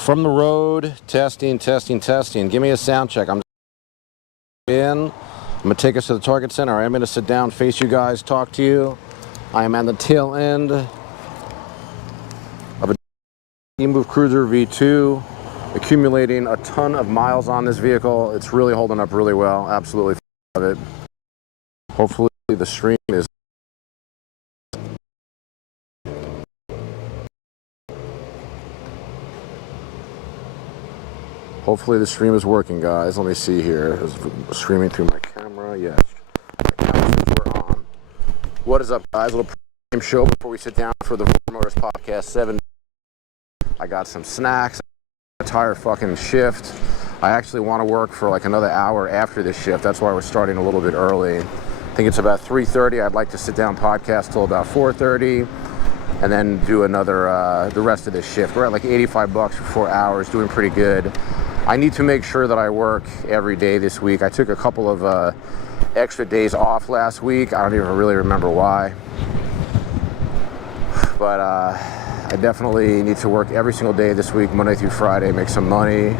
From the road, testing. Give me a sound check. I'm going to take us to the target center. I'm going to sit down, face you guys, talk to you. I am at the tail end of a EMOVE Cruiser V2, accumulating a ton of miles on this vehicle. It's really holding up really well. Absolutely love it. Hopefully the stream is working, guys. Let me see here. It's streaming through my camera. Yes. My cameras were on. What is up, guys? A little game show before we sit down for the Voromotors podcast 7. I got some snacks. Entire fucking shift. I actually want to work for like another hour after this shift. That's why we're starting a little bit early. I think it's about 3:30. I'd like to sit down podcast till about 4:30 and then do another the rest of this shift. We're at like $85 for 4 hours, doing pretty good. I need to make sure that I work every day this week. I took a couple of extra days off last week. I don't even really remember why. But I definitely need to work every single day this week, Monday through Friday, make some money.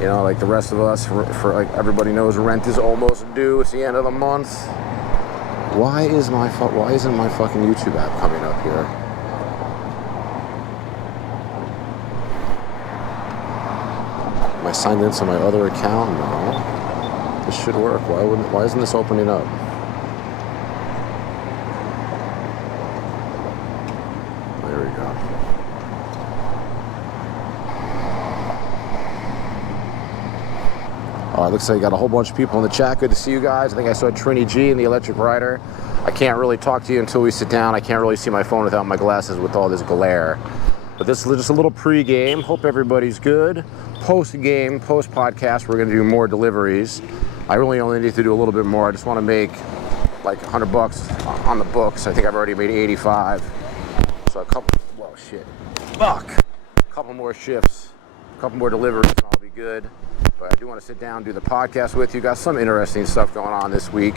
You know, like the rest of us, for like everybody knows, rent is almost due. It's the end of the month. Why isn't my fucking YouTube app coming up here? Am I signed into my other account? No. This should work. Why isn't this opening up? There we go. All right, looks like you got a whole bunch of people in the chat. Good to see you guys. I think I saw Trini G in the electric rider. I can't really talk to you until we sit down. I can't really see my phone without my glasses with all this glare. But this is just a little pre-game. Hope everybody's good. Post-game, post-podcast, we're going to do more deliveries. I really only need to do a little bit more. I just want to make like $100 on the books. I think I've already made 85. So a couple, whoa, shit. Fuck. A couple more shifts, a couple more deliveries, and I'll be good. But I do want to sit down and do the podcast with you. Got some interesting stuff going on this week.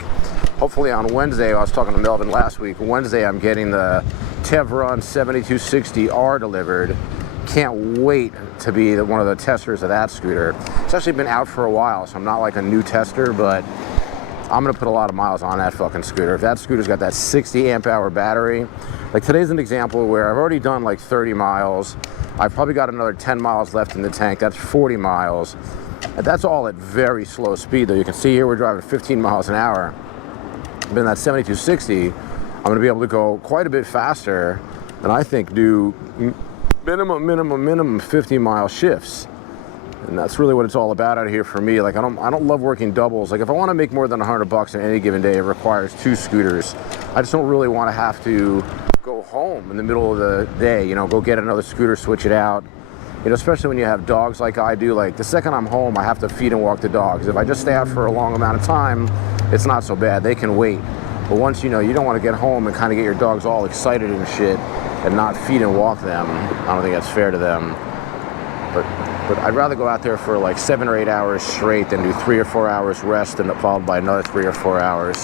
Hopefully on Wednesday, I was talking to Melvin last week. Wednesday, I'm getting the Tevron 7260R delivered. Can't wait to be one of the testers of that scooter. It's actually been out for a while, so I'm not like a new tester, but I'm gonna put a lot of miles on that fucking scooter. If that scooter's got that 60 amp hour battery, like today's an example where I've already done like 30 miles. I've probably got another 10 miles left in the tank. That's 40 miles. And that's all at very slow speed, though. You can see here we're driving 15 miles an hour. But in that 7260, I'm going to be able to go quite a bit faster and I think do minimum 50-mile shifts. And that's really what it's all about out here for me. Like I don't love working doubles. Like if I want to make more than $100 in any given day, it requires 2 scooters. I just don't really want to have to go home in the middle of the day, you know, go get another scooter, switch it out. You know, especially when you have dogs like I do. Like the second I'm home, I have to feed and walk the dogs. If I just stay out for a long amount of time, it's not so bad. They can wait. But once, you know, you don't want to get home and kind of get your dogs all excited and shit and not feed and walk them. I don't think that's fair to them. But I'd rather go out there for like 7 or 8 hours straight than do 3 or 4 hours rest and followed by another 3 or 4 hours.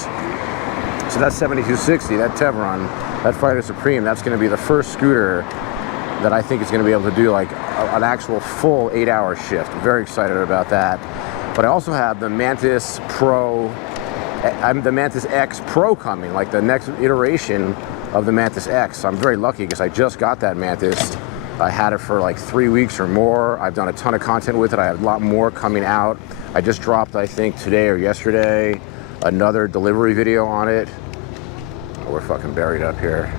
So that 7260, that Tevron, that Fighter Supreme, that's going to be the first scooter that I think is going to be able to do like an actual full 8-hour shift. I'm very excited about that. But I also have the Mantis Pro, the Mantis X Pro coming, like the next iteration of the Mantis X. I'm very lucky because I just got that Mantis. I had it for like 3 weeks or more. I've done a ton of content with it. I have a lot more coming out. I just dropped, I think today or yesterday, another delivery video on it. Oh, we're fucking buried up here.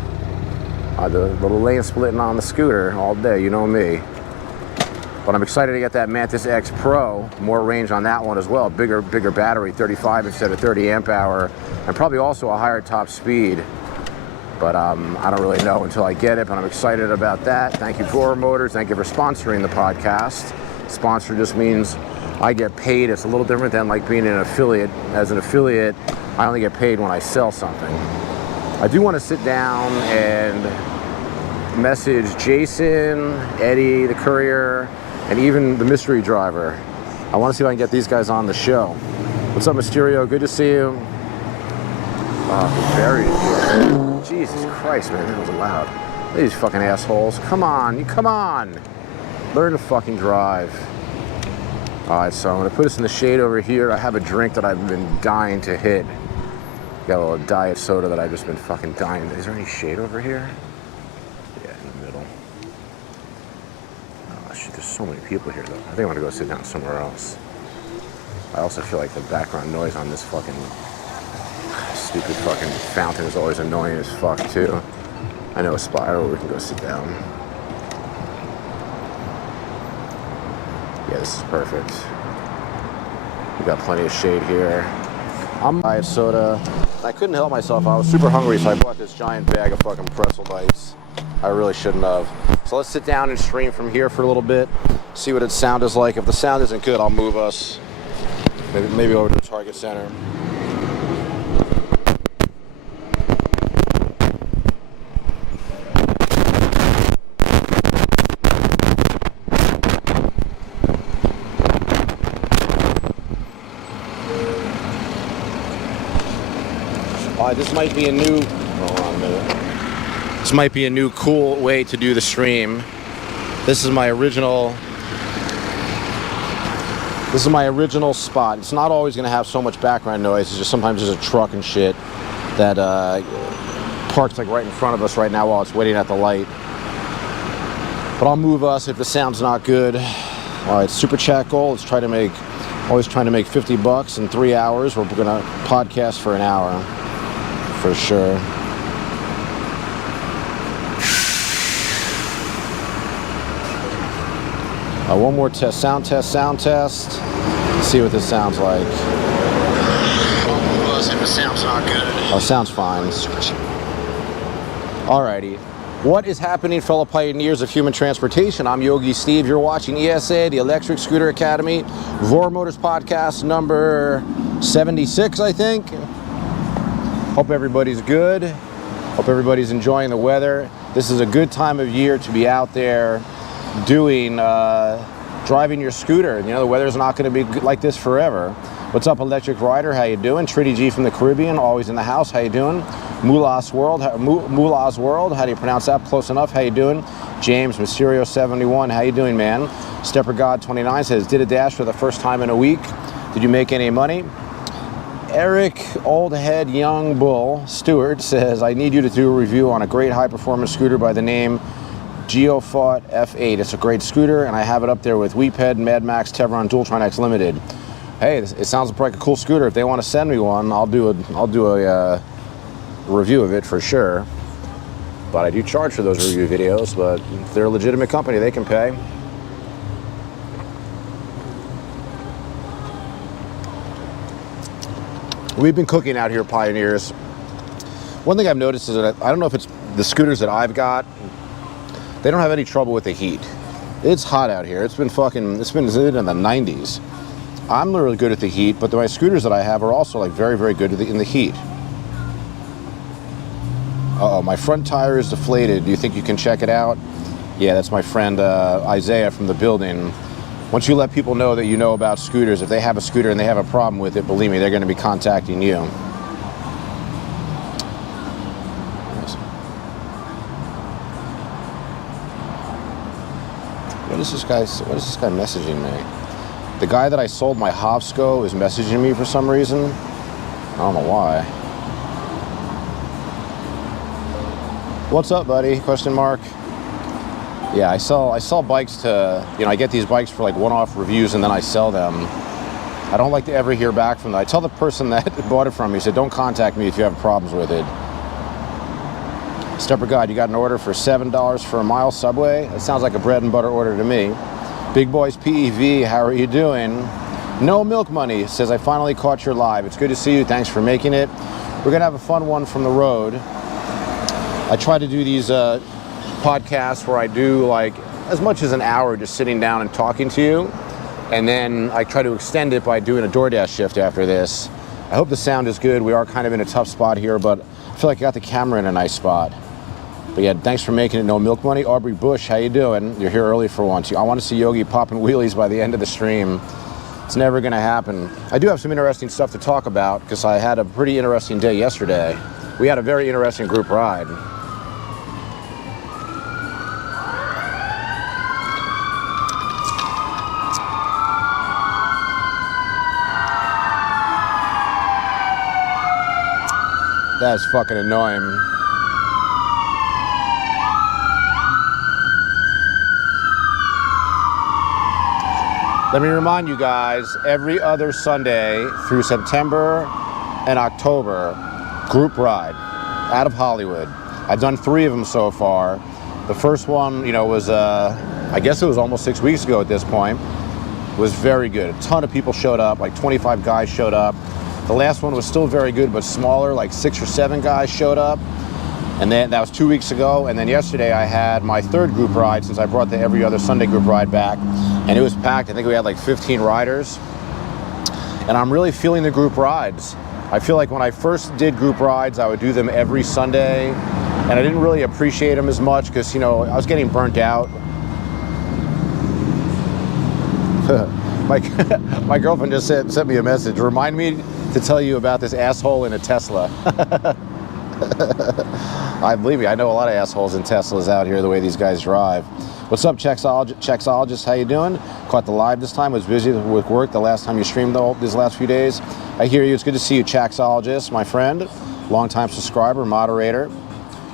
The little lane splitting on the scooter all day, you know me. But I'm excited to get that Mantis X Pro, more range on that one as well. Bigger battery, 35 instead of 30 amp hour, and probably also a higher top speed. But I don't really know until I get it, but I'm excited about that. Thank you, Voromotors. Thank you for sponsoring the podcast. Sponsor just means I get paid. It's a little different than like being an affiliate. As an affiliate, I only get paid when I sell something. I do want to sit down and message Jason, Eddie, the courier, and even the mystery driver. I want to see if I can get these guys on the show. What's up, Mysterio? Good to see you. Oh, buried. Jesus Christ, man, that was loud. These fucking assholes. Come on, come on. Learn to fucking drive. All right, so I'm gonna put this in the shade over here. I have a drink that I've been dying to hit. Got a little diet soda that I've just been fucking dying. Is there any shade over here? Yeah, in the middle. Oh shit, there's so many people here though. I think I'm gonna go sit down somewhere else. I also feel like the background noise on this fucking stupid fucking fountain is always annoying as fuck too. I know a spot where we can go sit down. Yeah, this is perfect. We got plenty of shade here. I'm diet soda. I couldn't help myself. I was super hungry, so I bought this giant bag of fucking pretzel bites. I really shouldn't have. So let's sit down and stream from here for a little bit. See what its sound is like. If the sound isn't good, I'll move us. Maybe over to the Target Center. This might be a new, hold on a minute. This might be a new cool way to do the stream. This is my original spot. It's not always gonna have so much background noise. It's just sometimes there's a truck and shit that parks like right in front of us right now while it's waiting at the light. But I'll move us if the sound's not good. All right, super chat goal. Let's try to make, always trying to make $50 in 3 hours. We're gonna podcast for an hour. For sure. One more test, sound test. Let's see what this sounds like. If the sound's not good. Oh, sounds fine. Alrighty. What is happening, fellow pioneers of human transportation? I'm Yogi Steve. You're watching ESA, the Electric Scooter Academy, Voromotors podcast number 76, I think. Hope everybody's good. Hope everybody's enjoying the weather. This is a good time of year to be out there doing, driving your scooter. You know, the weather's not gonna be like this forever. What's up, Electric Rider? How you doing? Tritty G from the Caribbean, always in the house. How you doing? Moolah's World, how do you pronounce that? Close enough. How you doing? James Mysterio 71, how you doing, man? Stepper God 29 says, did a dash for the first time in a week. Did you make any money? Eric Old Head Young Bull Stewart says, I need you to do a review on a great high-performance scooter by the name Geofought F8. It's a great scooter, and I have it up there with Weeped, Mad Max, Tevron, Dualtron X Limited. Hey, it sounds like a cool scooter. If they want to send me one, I'll do a review of it for sure. But I do charge for those review videos, but if they're a legitimate company, they can pay. We've been cooking out here, pioneers. One thing I've noticed is that I don't know if it's the scooters that I've got, they don't have any trouble with the heat. It's hot out here. It's been in the 90s. I'm really good at the heat, but my scooters that I have are also like very, very good in the heat. Uh-oh, my front tire is deflated. Do you think you can check it out? Yeah, that's my friend Isaiah from the building. Once you let people know that you know about scooters, if they have a scooter and they have a problem with it, believe me, they're going to be contacting you. What is this guy messaging me? The guy that I sold my Hovsco is messaging me for some reason. I don't know why. What's up, buddy? Question mark. Yeah, I sell bikes to, you know, I get these bikes for like one-off reviews and then I sell them. I don't like to ever hear back from them. I tell the person that bought it from me, said, don't contact me if you have problems with it. Stepper God, you got an order for $7 for a mile Subway? That sounds like a bread and butter order to me. Big Boys PEV, how are you doing? No Milk Money says, I finally caught your live. It's good to see you. Thanks for making it. We're going to have a fun one from the road. I try to do these podcasts where I do like as much as an hour just sitting down and talking to you. And then I try to extend it by doing a DoorDash shift after this. I hope the sound is good. We are kind of in a tough spot here, but I feel like I got the camera in a nice spot. But yeah, thanks for making it. No Milk Money. Aubrey Bush, how you doing? You're here early for once. I want to see Yogi popping wheelies by the end of the stream. It's never going to happen. I do have some interesting stuff to talk about because I had a pretty interesting day yesterday. We had a very interesting group ride. That's fucking annoying. Let me remind you guys, every other Sunday through September and October, group ride out of Hollywood. I've done 3 of them so far. The first one, you know, was, I guess it was almost 6 weeks ago at this point. It was very good. A ton of people showed up, like 25 guys showed up. The last one was still very good, but smaller, like 6 or 7 guys showed up. And then that was 2 weeks ago. And then yesterday I had my 3rd group ride since I brought the every other Sunday group ride back. And it was packed. I think we had like 15 riders. And I'm really feeling the group rides. I feel like when I first did group rides, I would do them every Sunday. And I didn't really appreciate them as much because, you know, I was getting burnt out. My girlfriend just sent me a message. Remind me to tell you about this asshole in a Tesla. Believe me, I know a lot of assholes in Teslas out here the way these guys drive. What's up, Chexologist? How you doing? Caught the live this time. Was busy with work the last time you streamed these last few days. I hear you. It's good to see you, Chexologist, my friend, longtime subscriber, moderator.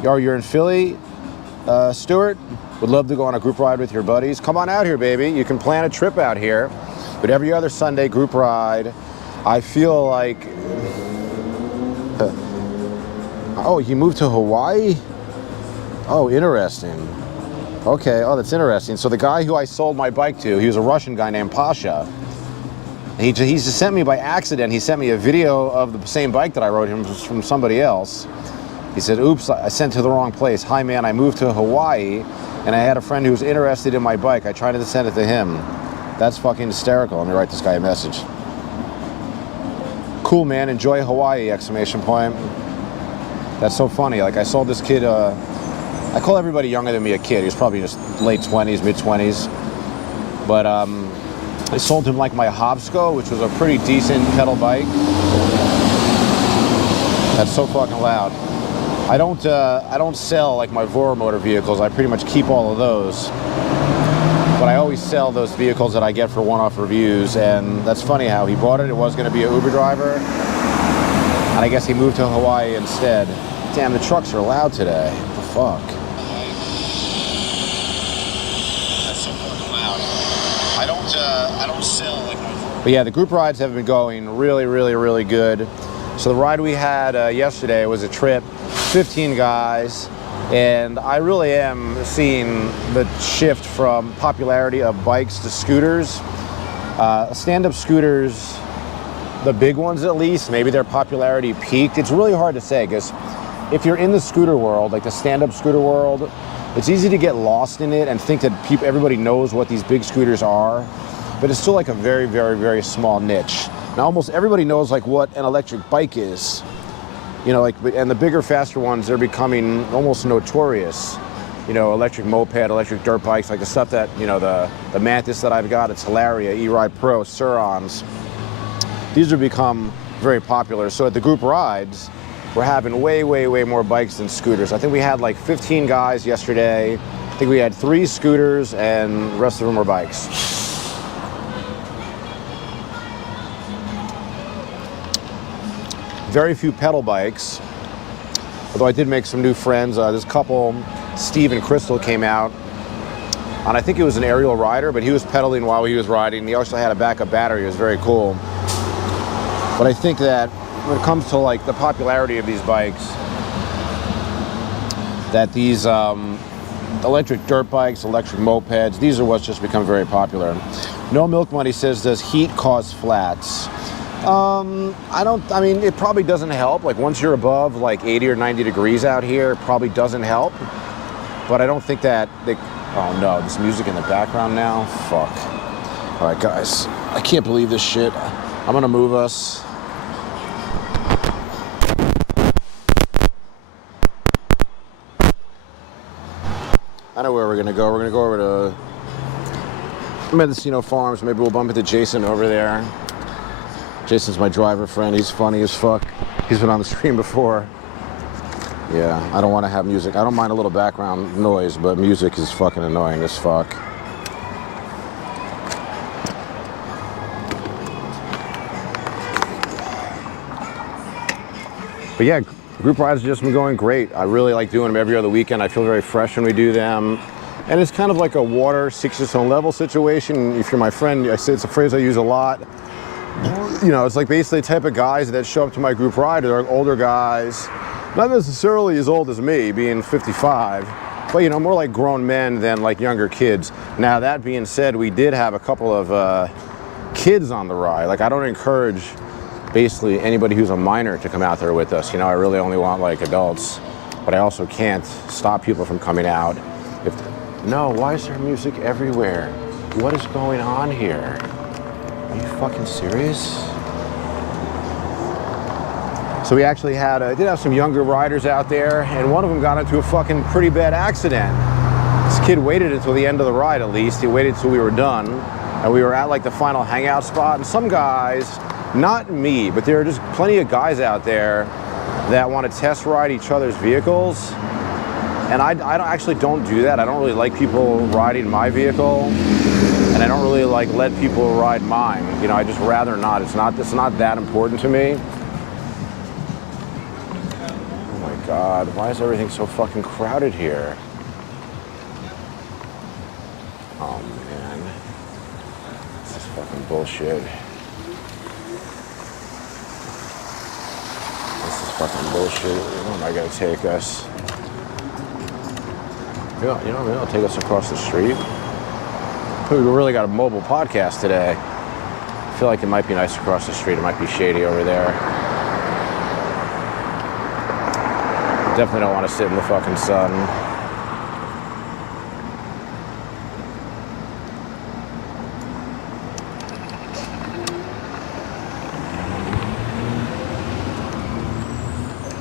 You're in Philly, Stuart? Would love to go on a group ride with your buddies. Come on out here, baby. You can plan a trip out here. But every other Sunday group ride, I feel like... Oh, you moved to Hawaii? Oh, interesting. Okay, oh, that's interesting. So the guy who I sold my bike to, he was a Russian guy named Pasha. He just sent me by accident, he sent me a video of the same bike that I rode him from somebody else. He said, oops, I sent to the wrong place. Hi, man, I moved to Hawaii, and I had a friend who was interested in my bike. I tried to send it to him. That's fucking hysterical. Let me write this guy a message. Cool, man, enjoy Hawaii, exclamation point. That's so funny. Like, I sold this kid, I call everybody younger than me a kid. He was probably in his late 20s, mid 20s. But I sold him like my Hobsco, which was a pretty decent pedal bike. That's so fucking loud. I don't sell like my Voromotors vehicles. I pretty much keep all of those. But I always sell those vehicles that I get for one-off reviews. And that's funny how he bought it. It was going to be an Uber driver. And I guess he moved to Hawaii instead. Damn, the trucks are loud today. What the fuck? That's so fucking loud. I don't sell like my... But yeah, the group rides have been going really, really, really good. So the ride we had yesterday was a trip, 15 guys, and I really am seeing the shift from popularity of bikes to scooters. Stand-up scooters, the big ones at least, maybe their popularity peaked. It's really hard to say because if you're in the scooter world, like the stand-up scooter world, it's easy to get lost in it and think that everybody knows what these big scooters are, but it's still like a very, very, very small niche. Now almost everybody knows like what an electric bike is, you know, like, and the bigger, faster ones, they're becoming almost notorious. You know, electric moped, electric dirt bikes, like the stuff that, you know, the Mantis that I've got, it's Hilaria, E-Ride Pro, Surons. These have become very popular. So at the group rides, we're having way, way, way more bikes than scooters. I think we had like 15 guys yesterday. I think we had 3 scooters and the rest of them were bikes. Very few pedal bikes, although I did make some new friends. This couple, Steve and Crystal, came out, and I think it was an aerial rider, but he was pedaling while he was riding. He also had a backup battery. It was very cool. But I think that when it comes to like the popularity of these bikes, that these electric dirt bikes, electric mopeds, these are what's just become very popular. No Milk Money says, does heat cause flats? I mean, it probably doesn't help. Like once you're above like 80 or 90 degrees out here, it probably doesn't help. But I don't think that oh no, this music in the background now, fuck. All right, guys, I can't believe this shit. I'm gonna move us. I know where we're gonna go. We're gonna go over to Mendocino Farms. Maybe we'll bump into Jason over there. Jason's my driver friend. He's funny as fuck. He's been on the stream before. Yeah, I don't want to have music. I don't mind a little background noise, but music is fucking annoying as fuck. But yeah, Group rides have just been going great. I really like doing them every other weekend. I feel very fresh when we do them. And it's kind of like a water seeks its own level situation. If you're my friend, I say it's a phrase I use a lot. You know, it's like basically the type of guys that show up to my group ride are older guys, not necessarily as old as me, being 55, but you know, more like grown men than like younger kids. Now that being said, we did have a couple of kids on the ride. Like I don't encourage basically anybody who's a minor to come out there with us. You know, I really only want like adults, but I also can't stop people from coming out. No, why is there music everywhere? What is going on here? Are you fucking serious? So we actually did have some younger riders out there, and one of them got into a fucking pretty bad accident. This kid waited until the end of the ride at least. He waited until we were done, and we were at like the final hangout spot, and some guys, not me, but there are just plenty of guys out there that want to test ride each other's vehicles. And I actually don't do that. I don't really like people riding my vehicle, and I don't really like let people ride mine. You know, I just rather not. It's not that important to me. Oh my God, why is everything so fucking crowded here? Oh man, this is fucking bullshit. This is fucking bullshit. Where am I gonna take us? You know, it'll take us across the street. We really got a mobile podcast today. I feel like it might be nice across the street. It might be shady over there. Definitely don't want to sit in the fucking sun.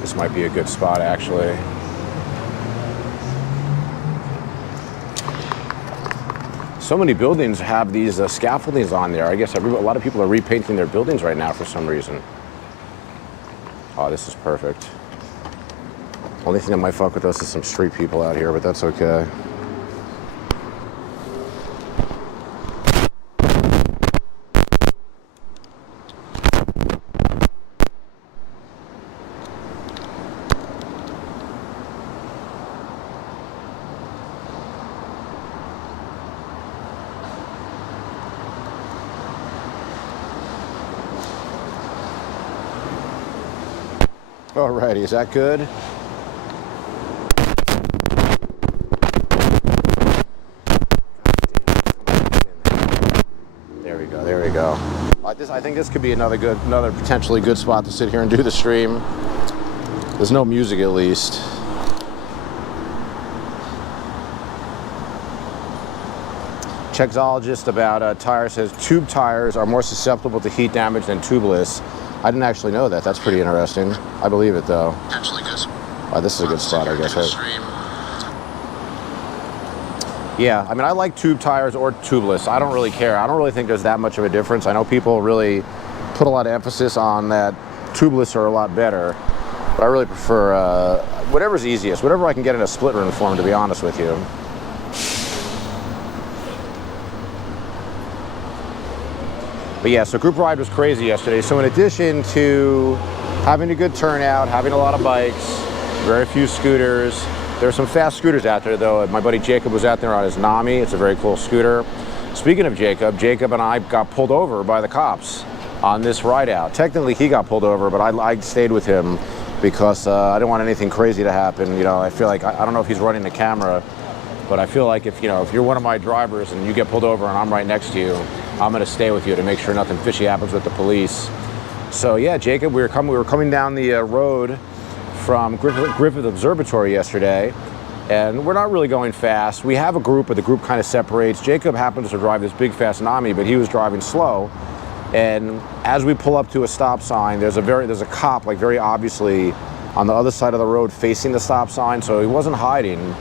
This might be a good spot, actually. So many buildings have these scaffoldings on there. I guess a lot of people are repainting their buildings right now for some reason. Oh, this is perfect. Only thing that might fuck with us is some street people out here, but that's okay. Alrighty, is that good? There we go, there we go. I think this could be another potentially good spot to sit here and do the stream. There's no music at least. Chexologist about tires says tube tires are more susceptible to heat damage than tubeless. I didn't actually know that. That's pretty interesting. I believe it though. Potentially good. Oh, this is a good spot, I guess, right? Yeah, I mean, I like tube tires or tubeless. I don't really care. I don't really think there's that much of a difference. I know people really put a lot of emphasis on that tubeless are a lot better, but I really prefer whatever's easiest, whatever I can get in a split rim form, to be honest with you. But yeah, so group ride was crazy yesterday. So in addition to having a good turnout, having a lot of bikes, very few scooters, there's some fast scooters out there though. My buddy Jacob was out there on his Nami. It's a very cool scooter. Speaking of Jacob and I got pulled over by the cops on this ride out. Technically he got pulled over, but I stayed with him because I didn't want anything crazy to happen. You know, I feel like, I don't know if he's running the camera, but I feel like if you're one of my drivers and you get pulled over and I'm right next to you, I'm gonna stay with you to make sure nothing fishy happens with the police. So yeah, Jacob, we were coming down the road from Griffith Observatory yesterday, and we're not really going fast. We have a group, but the group kind of separates. Jacob happens to drive this big fast Nami, but he was driving slow. And as we pull up to a stop sign, there's a cop, like very obviously on the other side of the road facing the stop sign, so he wasn't hiding.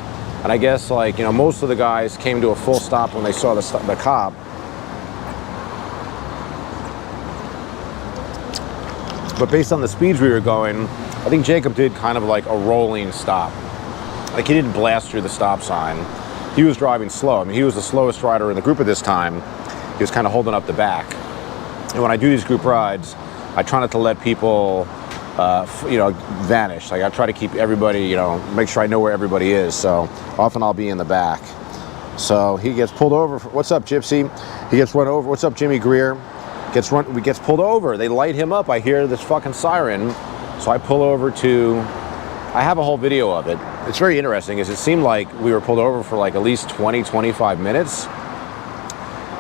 And I guess most of the guys came to a full stop when they saw the cop. But based on the speeds we were going, I think Jacob did kind of like a rolling stop. Like he didn't blast through the stop sign. He was driving slow. I mean, he was the slowest rider in the group at this time. He was kind of holding up the back. And when I do these group rides, I try not to let people you know, vanish. Like I try to keep everybody, you know, make sure I know where everybody is. So often I'll be in the back. So he gets pulled over. What's up, Gypsy? He gets run over. What's up, Jimmy Greer? Gets pulled over. They light him up. I hear this fucking siren. So I pull over to, I have a whole video of it. It's very interesting, is it seemed like we were pulled over for like at least 20, 25 minutes.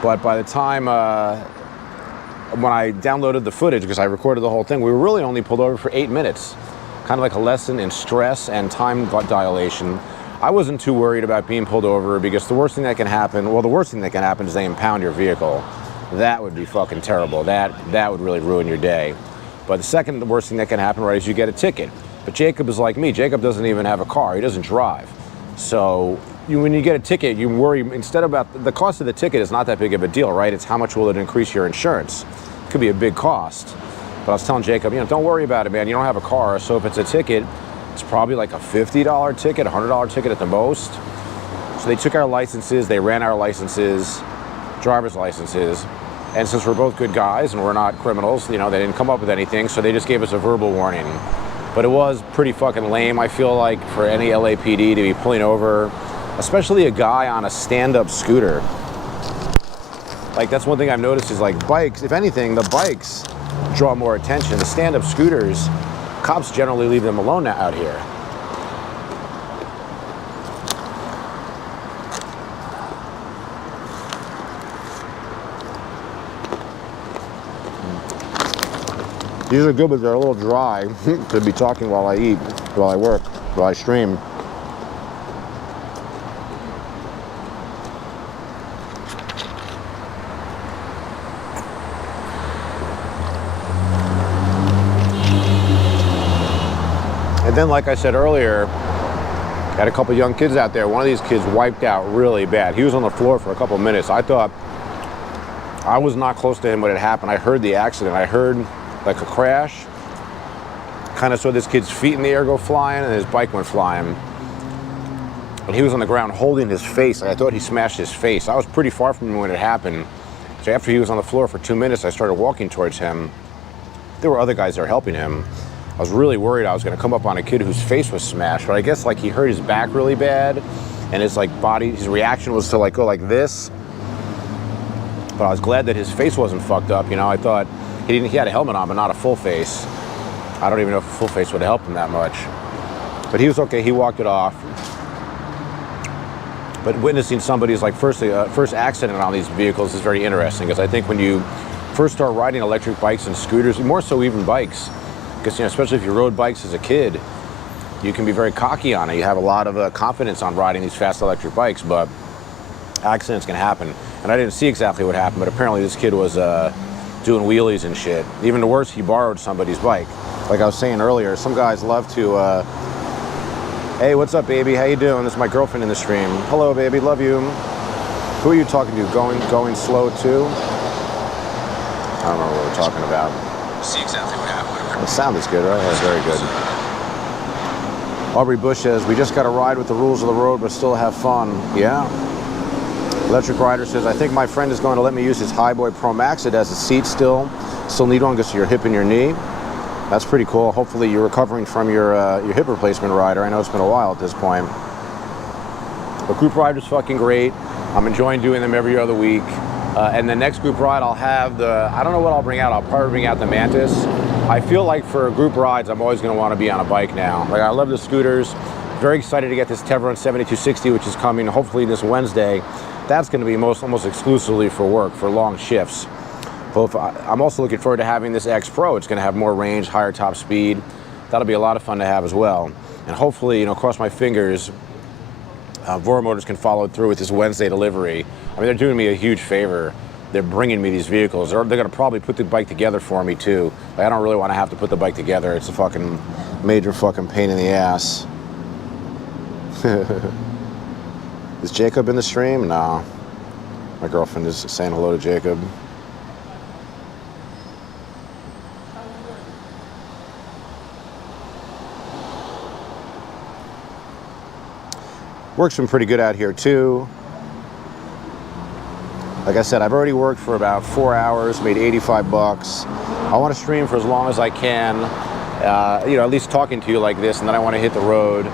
But by the time, when I downloaded the footage, because I recorded the whole thing, we were really only pulled over for 8 minutes. Kind of like a lesson in stress and time dilation. I wasn't too worried about being pulled over because the worst thing that can happen, well, the worst thing that can happen is they impound your vehicle. That would be fucking terrible. That would really ruin your day. But the second, the worst thing that can happen, right, is you get a ticket. But Jacob is like me. Jacob doesn't even have a car. He doesn't drive. So when you get a ticket, you worry, instead about, the cost of the ticket is not that big of a deal, right? It's how much will it increase your insurance. It could be a big cost. But I was telling Jacob, you know, don't worry about it, man. You don't have a car. So if it's a ticket, it's probably like a $50 ticket, $100 ticket at the most. So they took our licenses, they ran our licenses, driver's licenses. And since we're both good guys and we're not criminals, you know, they didn't come up with anything, so they just gave us a verbal warning. But it was pretty fucking lame, I feel like, for any LAPD to be pulling over, especially a guy on a stand-up scooter. Like, that's one thing I've noticed is, like, bikes, if anything, the bikes draw more attention. The stand-up scooters, cops generally leave them alone out here. These are good, but they're a little dry to be talking while I eat, while I work, while I stream. And then, like I said earlier, got a couple young kids out there. One of these kids wiped out really bad. He was on the floor for a couple minutes. I thought, I was not close to him when it happened. I heard the accident. I heard like a crash. Kind of saw this kid's feet in the air go flying and his bike went flying. But he was on the ground holding his face. Like I thought he smashed his face. I was pretty far from him when it happened. So after he was on the floor for 2 minutes, I started walking towards him. There were other guys there helping him. I was really worried I was going to come up on a kid whose face was smashed, but I guess like he hurt his back really bad and his like body, his reaction was to like go like this. But I was glad that his face wasn't fucked up. You know, I thought he had a helmet on, but not a full face. I don't even know if a full face would have helped him that much. But he was okay, he walked it off. But witnessing somebody's like first accident on these vehicles is very interesting, because I think when you first start riding electric bikes and scooters, more so even bikes, because, you know, especially if you rode bikes as a kid, you can be very cocky on it. You have a lot of confidence on riding these fast electric bikes, but accidents can happen. And I didn't see exactly what happened, but apparently this kid was doing wheelies and shit. Even worse, he borrowed somebody's bike. Like I was saying earlier, some guys love to, hey, what's up, baby? How you doing? This is my girlfriend in the stream. Hello, baby, love you. Who are you talking to? Going slow too? I don't know what we're talking about. See exactly what happened. The sound is good, right? That's very good. Aubrey Bush says, we just got to ride with the rules of the road, but still have fun. Yeah. Electric Rider says, I think my friend is going to let me use his Highboy Pro Max. It has a seat still need one because of your hip and your knee. That's pretty cool. Hopefully you're recovering from your hip replacement, Rider. I know it's been a while at this point. But group rider's fucking great. I'm enjoying doing them every other week. And the next group ride, I'll have I don't know what I'll bring out. I'll probably bring out the Mantis. I feel like for group rides, I'm always going to want to be on a bike now. Like, I love the scooters. Very excited to get this Tevron 7260, which is coming hopefully this Wednesday. That's going to be almost exclusively for work, for long shifts. But I'm also looking forward to having this X Pro. It's going to have more range, higher top speed. That'll be a lot of fun to have as well. And hopefully, you know, cross my fingers, Voromotors can follow through with this Wednesday delivery. I mean, they're doing me a huge favor. They're bringing me these vehicles. They're going to probably put the bike together for me too. Like, I don't really want to have to put the bike together. It's a fucking major fucking pain in the ass. Is Jacob in the stream? No. My girlfriend is saying hello to Jacob. Work's been pretty good out here too. Like I said, I've already worked for about 4 hours, made 85 bucks. I want to stream for as long as I can. you know, at least talking to you like this, and then I want to hit the road.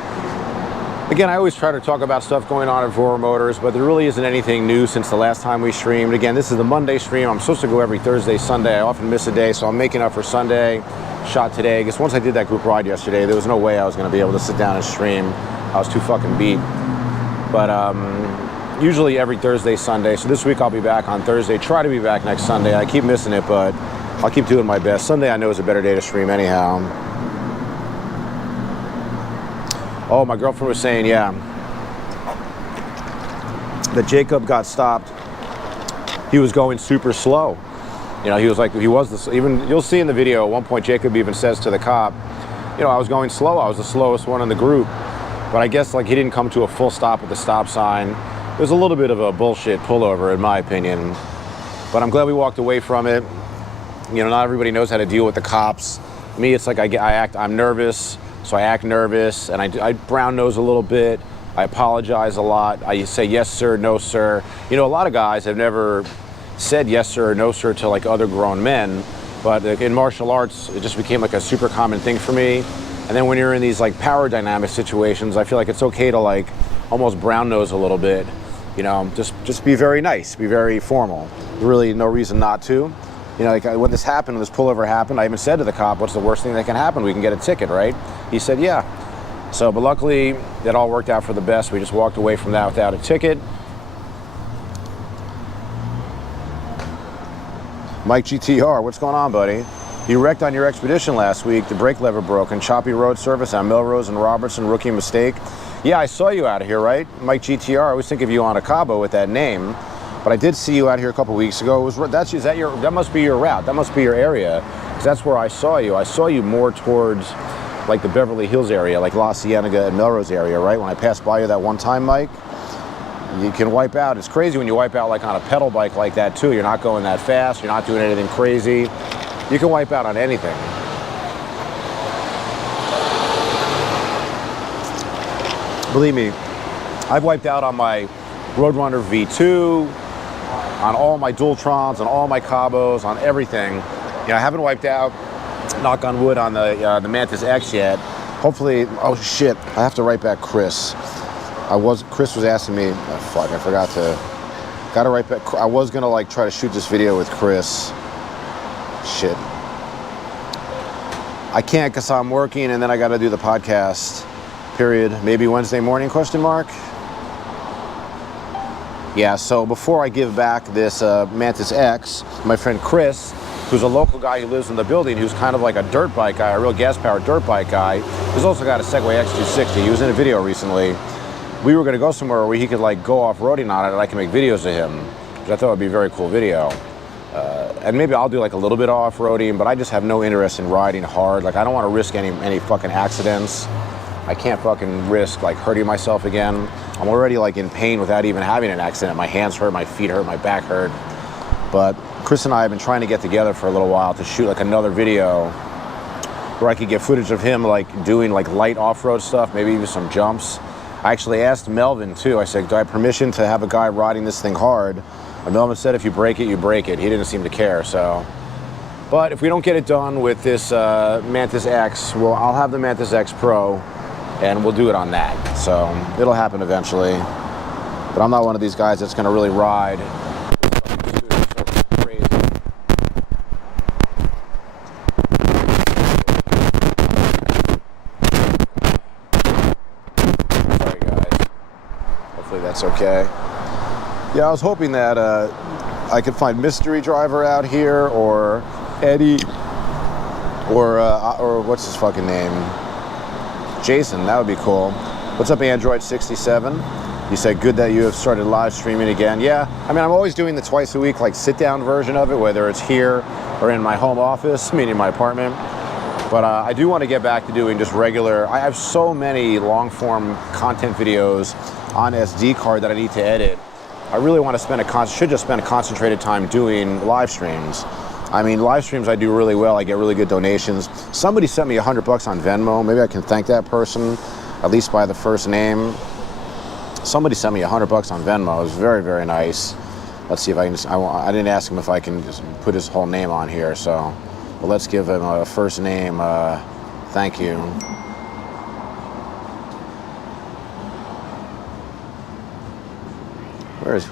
Again, I always try to talk about stuff going on at Voromotors, but there really isn't anything new since the last time we streamed. Again, this is the Monday stream. I'm supposed to go every Thursday, Sunday. I often miss a day, so I'm making up for Sunday. Shot today. I guess once I did that group ride yesterday, there was no way I was going to be able to sit down and stream. I was too fucking beat. But usually every Thursday, Sunday. So this week I'll be back on Thursday. Try to be back next Sunday. I keep missing it, but I'll keep doing my best. Sunday I know is a better day to stream anyhow. Oh, my girlfriend was saying, yeah, that Jacob got stopped. He was going super slow. You know, he was like, even, you'll see in the video, at one point Jacob even says to the cop, you know, I was going slow. I was the slowest one in the group. But I guess, like, he didn't come to a full stop at the stop sign. It was a little bit of a bullshit pullover, in my opinion. But I'm glad we walked away from it. You know, not everybody knows how to deal with the cops. Me, it's like I'm nervous. So I act nervous, and I brown nose a little bit. I apologize a lot. I say yes sir, no sir. You know, a lot of guys have never said yes sir or no sir to like other grown men, but in martial arts, it just became like a super common thing for me. And then when you're in these like power dynamic situations, I feel like it's okay to like almost brown nose a little bit. You know, just be very nice, be very formal. Really no reason not to. You know, like when this happened, when this pullover happened, I even said to the cop, what's the worst thing that can happen? We can get a ticket, right? He said, yeah. So, but luckily, it all worked out for the best. We just walked away from that without a ticket. Mike GTR, what's going on, buddy? You wrecked on your expedition last week. The brake lever broke and choppy road surface on Melrose and Robertson, rookie mistake. Yeah, I saw you out of here, right? Mike GTR, I always think of you on a Cabo with that name. But I did see you out here a couple weeks ago. That must be your route. That must be your area. Because that's where I saw you. I saw you more towards like the Beverly Hills area, like La Cienega and Melrose area, right? When I passed by you that one time, Mike, you can wipe out. It's crazy when you wipe out like on a pedal bike like that too. You're not going that fast. You're not doing anything crazy. You can wipe out on anything. Believe me, I've wiped out on my Roadrunner V2, on all my Dualtrons, on all my Cabos, on everything. You know, I haven't wiped out, knock on wood, on the Mantis X yet. Hopefully, oh shit, I have to write back Chris. Chris was asking me, oh fuck, I forgot to, gotta write back. I was gonna like try to shoot this video with Chris. Shit. I can't because I'm working and then I gotta do the podcast, period. Maybe Wednesday morning, question mark? Yeah, so before I give back this Mantis X, my friend Chris, who's a local guy who lives in the building, who's kind of like a dirt bike guy, a real gas-powered dirt bike guy, who's also got a Segway X260. He was in a video recently. We were going to go somewhere where he could like go off-roading on it and I can make videos of him, which I thought would be a very cool video. And maybe I'll do like a little bit of off-roading, but I just have no interest in riding hard. Like I don't want to risk any fucking accidents. I can't fucking risk like hurting myself again. I'm already like in pain without even having an accident. My hands hurt, my feet hurt, my back hurt. But Chris and I have been trying to get together for a little while to shoot like another video where I could get footage of him like doing like light off-road stuff, maybe even some jumps. I actually asked Melvin too. I said, do I have permission to have a guy riding this thing hard? And Melvin said, if you break it, you break it. He didn't seem to care, so. But if we don't get it done with this Mantis X, well, I'll have the Mantis X Pro and we'll do it on that. So it'll happen eventually. But I'm not one of these guys that's gonna really ride. Sorry guys, hopefully that's okay. Yeah, I was hoping that I could find Mystery Driver out here, or Eddie, or what's his fucking name? Jason, that would be cool. What's up, Android 67? You said good that you have started live streaming again. Yeah, I mean, I'm always doing the twice a week, like sit-down version of it, whether it's here or in my home office, meaning my apartment. But I do want to get back to doing just regular. I have so many long-form content videos on SD card that I need to edit. I really want to should just spend a concentrated time doing live streams. I mean, live streams I do really well. I get really good donations. Somebody sent me $100 on Venmo. Maybe I can thank that person, at least by the first name. Somebody sent me $100 on Venmo. It was very, very nice. Let's see if I can I didn't ask him if I can just put his whole name on here, so. But let's give him a first name, Thank you.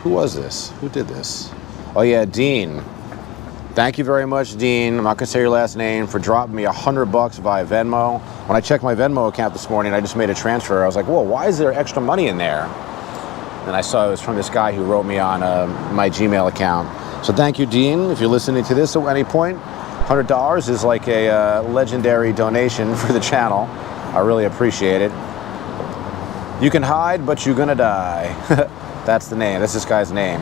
Who was this? Who did this? Oh yeah, Dean. Thank you very much, Dean. I'm not gonna say your last name, for dropping me $100 via Venmo. When I checked my Venmo account this morning, I just made a transfer. I was like, whoa, why is there extra money in there? And I saw it was from this guy who wrote me on my Gmail account. So thank you, Dean. If you're listening to this at any point, $100 is like a legendary donation for the channel. I really appreciate it. You can hide, but you're gonna die. That's the name. That's this guy's name.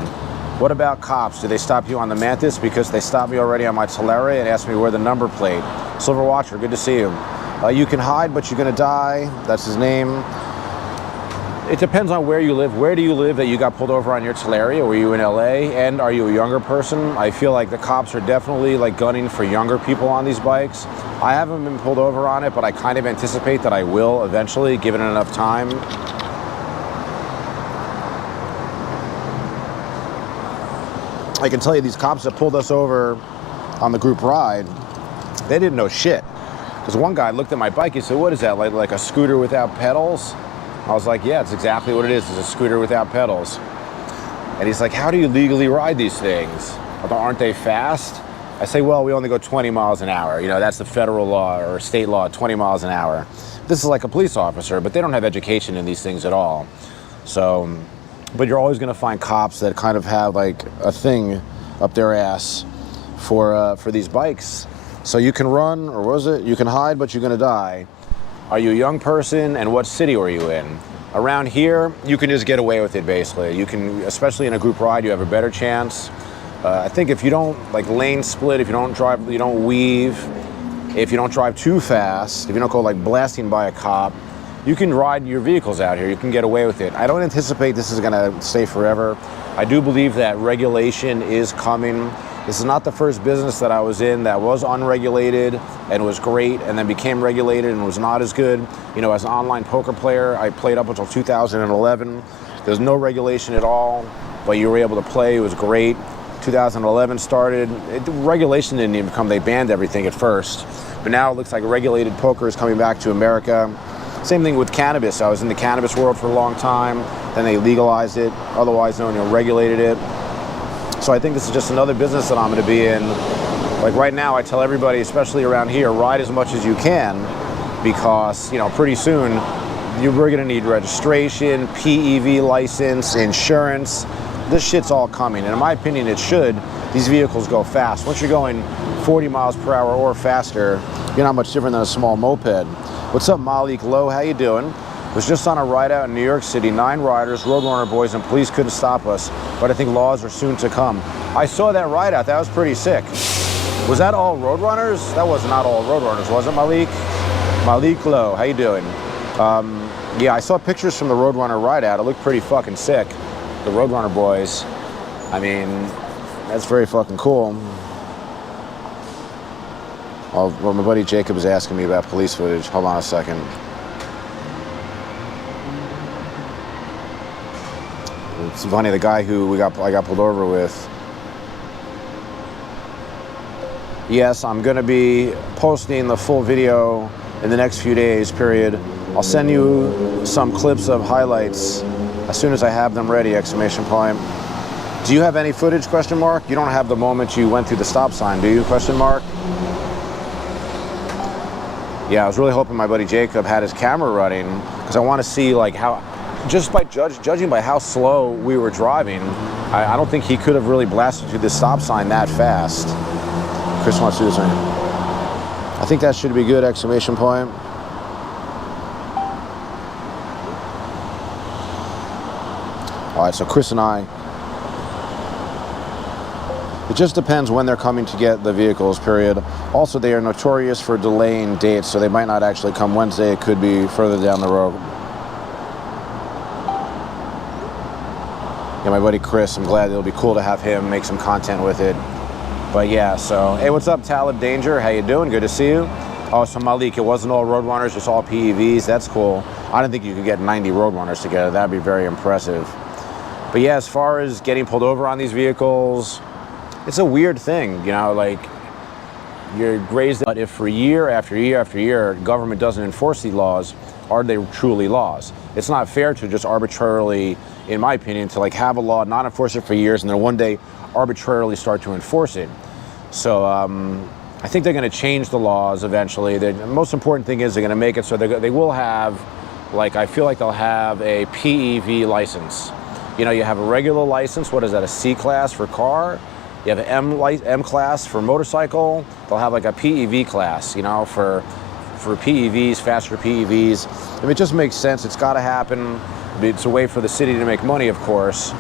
What about cops? Do they stop you on the Mantis? Because they stopped me already on my Tulare and asked me where the number plate. Silver Watcher, good to see you. You can hide, but you're gonna die. That's his name. It depends on where you live. Where do you live that you got pulled over on your Tulare? Were you in LA? And are you a younger person? I feel like the cops are definitely like gunning for younger people on these bikes. I haven't been pulled over on it, but I kind of anticipate that I will eventually, given enough time. I can tell you, these cops that pulled us over on the group ride, they didn't know shit. Because one guy looked at my bike, he said, what is that, like a scooter without pedals? I was like, yeah, it's exactly what it is. It's a scooter without pedals. And he's like, how do you legally ride these things? Aren't they fast? I say, well, we only go 20 miles an hour. You know, that's the federal law or state law, 20 miles an hour. This is like a police officer, but they don't have education in these things at all. So, but you're always gonna find cops that kind of have like a thing up their ass for these bikes. So you can run, or what was it? You can hide, but you're gonna die. Are you a young person, and what city are you in? Around here, you can just get away with it, basically. You can, especially in a group ride, you have a better chance. I think if you don't like lane split, if you don't drive, you don't weave, if you don't drive too fast, if you don't go like blasting by a cop, you can ride your vehicles out here. You can get away with it. I don't anticipate this is gonna stay forever. I do believe that regulation is coming. This is not the first business that I was in that was unregulated and was great and then became regulated and was not as good. You know, as an online poker player, I played up until 2011. There's no regulation at all, but you were able to play. It was great. 2011 started. Regulation didn't even come. They banned everything at first. But now it looks like regulated poker is coming back to America. Same thing with cannabis. I was in the cannabis world for a long time. Then they legalized it, otherwise known, regulated it. So I think this is just another business that I'm going to be in. Like right now, I tell everybody, especially around here, ride as much as you can, because, you know, pretty soon you're going to need registration, PEV license, insurance. This shit's all coming. And in my opinion, it should. These vehicles go fast. Once you're going 40 miles per hour or faster, you're not much different than a small moped. What's up, Malik Lowe? How you doing? Was just on a ride out in New York City. 9 riders, Roadrunner boys, and police couldn't stop us. But I think laws are soon to come. I saw that ride out. That was pretty sick. Was that all Roadrunners? That was not all Roadrunners, was it, Malik? Malik Lowe, how you doing? Yeah, I saw pictures from the Roadrunner ride out. It looked pretty fucking sick. The Roadrunner boys. I mean, that's very fucking cool. Well, my buddy Jacob is asking me about police footage. Hold on a second. It's funny, the guy who I got pulled over with. Yes, I'm gonna be posting the full video in the next few days, period. I'll send you some clips of highlights as soon as I have them ready, exclamation point. Do you have any footage, question mark? You don't have the moment you went through the stop sign, do you, question mark? Yeah, I was really hoping my buddy Jacob had his camera running, because I want to see like how, just by judging by how slow we were driving, I don't think he could have really blasted through the stop sign that fast. Chris wants to do something. I think that should be good, exclamation point. All right, so Chris and I, it just depends when they're coming to get the vehicles, period. Also, they are notorious for delaying dates, so they might not actually come Wednesday. It could be further down the road. Yeah, my buddy Chris, I'm glad it'll be cool to have him make some content with it. But yeah, so, hey, what's up, Talib Danger? How you doing? Good to see you. Oh, so Malik, it wasn't all Roadrunners, just all PEVs. That's cool. I don't think you could get 90 Roadrunners together. That'd be very impressive. But yeah, as far as getting pulled over on these vehicles, it's a weird thing, you know, like, you're grazed. But if for year after year after year, government doesn't enforce these laws, are they truly laws? It's not fair to just arbitrarily, in my opinion, to like have a law, not enforce it for years, and then one day arbitrarily start to enforce it. So I think they're going to change the laws eventually. The most important thing is they're going to make it so they will have, like, I feel like they'll have a PEV license. You know, you have a regular license. What is that, a C class for car? You have an M class for motorcycle. They'll have like a PEV class, you know, for PEVs, faster PEVs. I mean, it just makes sense. It's got to happen. It's a way for the city to make money, of course.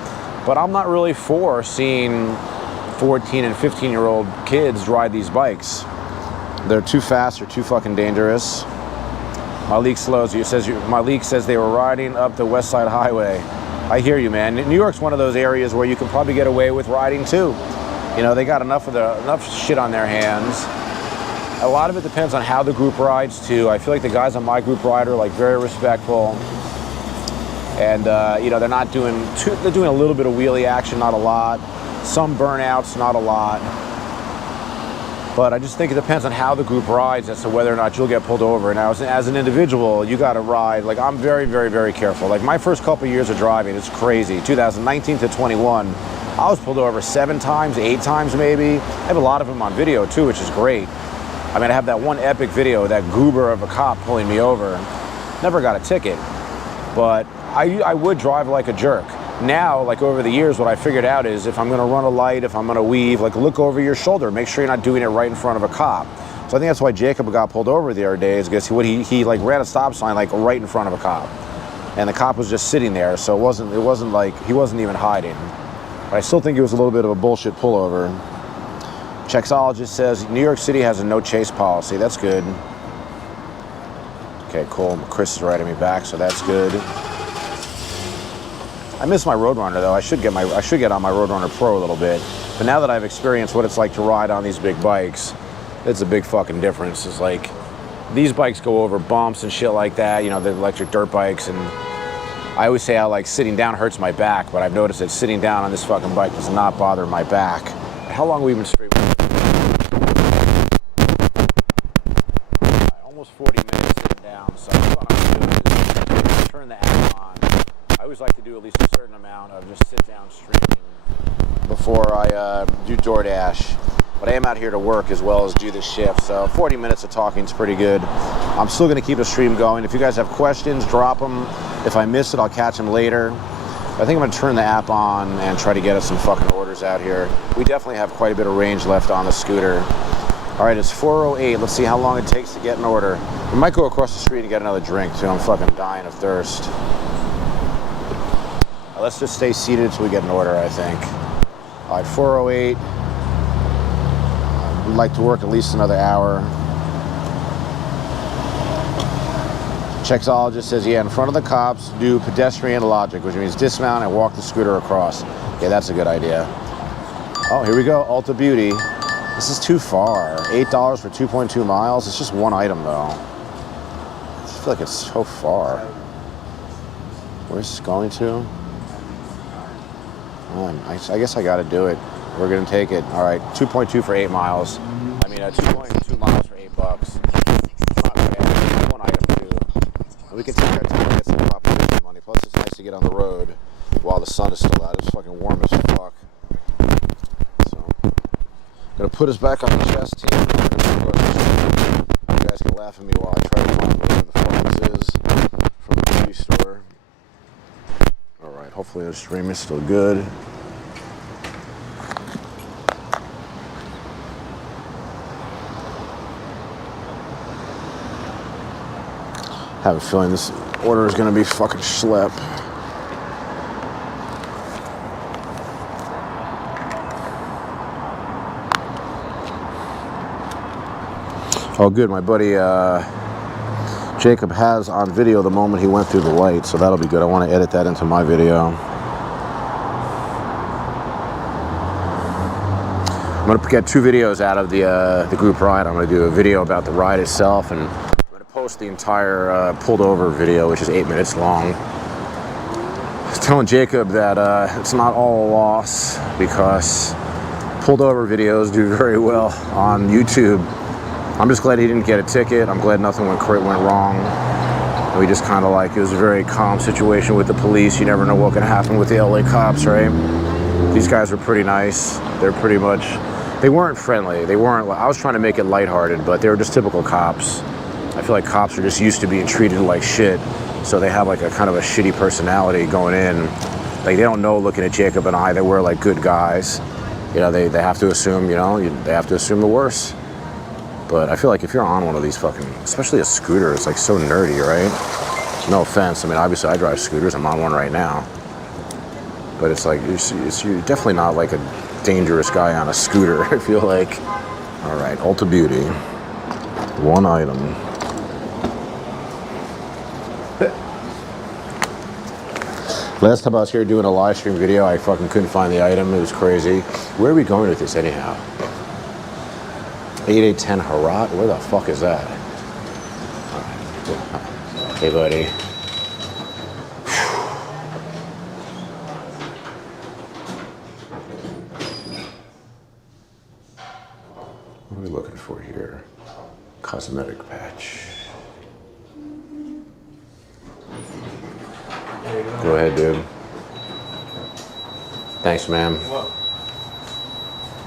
But I'm not really for seeing 14 and 15-year-old kids ride these bikes. They're too fast. They're too fucking dangerous. Malik says they were riding up the West Side Highway. I hear you, man. New York's one of those areas where you can probably get away with riding too. You know, they got enough shit on their hands. A lot of it depends on how the group rides too. I feel like the guys on my group ride are like very respectful, and you know, they're doing a little bit of wheelie action, not a lot. Some burnouts, not a lot. But I just think it depends on how the group rides as to whether or not you'll get pulled over. Now, as an individual, you got to ride. Like, I'm very, very, very careful. Like, my first couple of years of driving, it's crazy. 2019 to 21, I was pulled over 7 times, 8 times maybe. I have a lot of them on video too, which is great. I mean, I have that one epic video, that goober of a cop pulling me over. Never got a ticket, but I would drive like a jerk. Now, like over the years, what I figured out is if I'm going to run a light, if I'm going to weave, like look over your shoulder, make sure you're not doing it right in front of a cop. So I think that's why Jacob got pulled over the other day, is because he like ran a stop sign like right in front of a cop, and the cop was just sitting there. So it wasn't like he wasn't even hiding. But I still think it was a little bit of a bullshit pullover. Chexologist says New York City has a no chase policy. That's good. Okay, cool. Chris is writing me back, so that's good. I miss my Roadrunner though. I should get on my Roadrunner Pro a little bit. But now that I've experienced what it's like to ride on these big bikes, it's a big fucking difference. It's like these bikes go over bumps and shit like that, you know, the electric dirt bikes, and I always say how like sitting down hurts my back, but I've noticed that sitting down on this fucking bike does not bother my back. How long have we been streaming? Almost 40 minutes sitting down, so what I'm going to do is turn the app on. I always like to do at least a certain amount of just sit down streaming before I do DoorDash. But I am out here to work as well as do the shift, so 40 minutes of talking is pretty good. I'm still going to keep the stream going. If you guys have questions, drop them. If I miss it, I'll catch them later. I think I'm going to turn the app on and try to get us some fucking orders out here. We definitely have quite a bit of range left on the scooter. All right, it's 4:08. Let's see how long it takes to get an order. We might go across the street and get another drink too. I'm fucking dying of thirst. Let's just stay seated until we get an order, I think. All right, 4:08. I'd like to work at least another hour. Chexologist says, yeah, in front of the cops, do pedestrian logic, which means dismount and walk the scooter across. Yeah, that's a good idea. Oh, here we go, Ulta Beauty. This is too far. $8 for 2.2 miles. It's just one item, though. I feel like it's so far. Where's this going to? I guess I got to do it. We're going to take it. All right, 2.2 for 8 miles. I mean, 2.2 miles for $8. Not bad. One item, too. And we can take our time and get some proposition money. Plus, it's nice to get on the road while the sun is still out. It's fucking warm as fuck. So, gonna put us back on the chest team. You guys can laugh at me while I try to find whatever the fuck this is from the movie store. Alright, hopefully the stream is still good. I have a feeling this order is going to be fucking schlep. Oh good, my buddy Jacob has on video the moment he went through the light, so that'll be good. I want to edit that into my video. I'm going to get 2 videos out of the group ride. I'm going to do a video about the ride itself, and post the entire pulled over video, which is 8 minutes long. I was telling Jacob that it's not all a loss, because pulled over videos do very well on YouTube. I'm just glad he didn't get a ticket. I'm glad nothing went wrong. We just kind of like, it was a very calm situation with the police. You never know what can happen with the LA cops, right? These guys were pretty nice. They're pretty much, they weren't friendly. They weren't, I was trying to make it lighthearted, but they were just typical cops. I feel like cops are just used to being treated like shit. So they have like a kind of a shitty personality going in. Like they don't know looking at Jacob and I that we're like good guys. You know, they have to assume, you know, they have to assume the worst. But I feel like if you're on one of these fucking, especially a scooter, it's like so nerdy, right? No offense. I mean, obviously I drive scooters. I'm on one right now. But it's like, you're definitely not like a dangerous guy on a scooter, I feel like. All right, Ulta Beauty. One item. Last time I was here doing a live stream video, I fucking couldn't find the item. It was crazy. Where are we going with this anyhow? 8810 Harat? Where the fuck is that? Hey, buddy. What are we looking for here? Cosmetic patch. Go ahead, dude. Thanks, ma'am.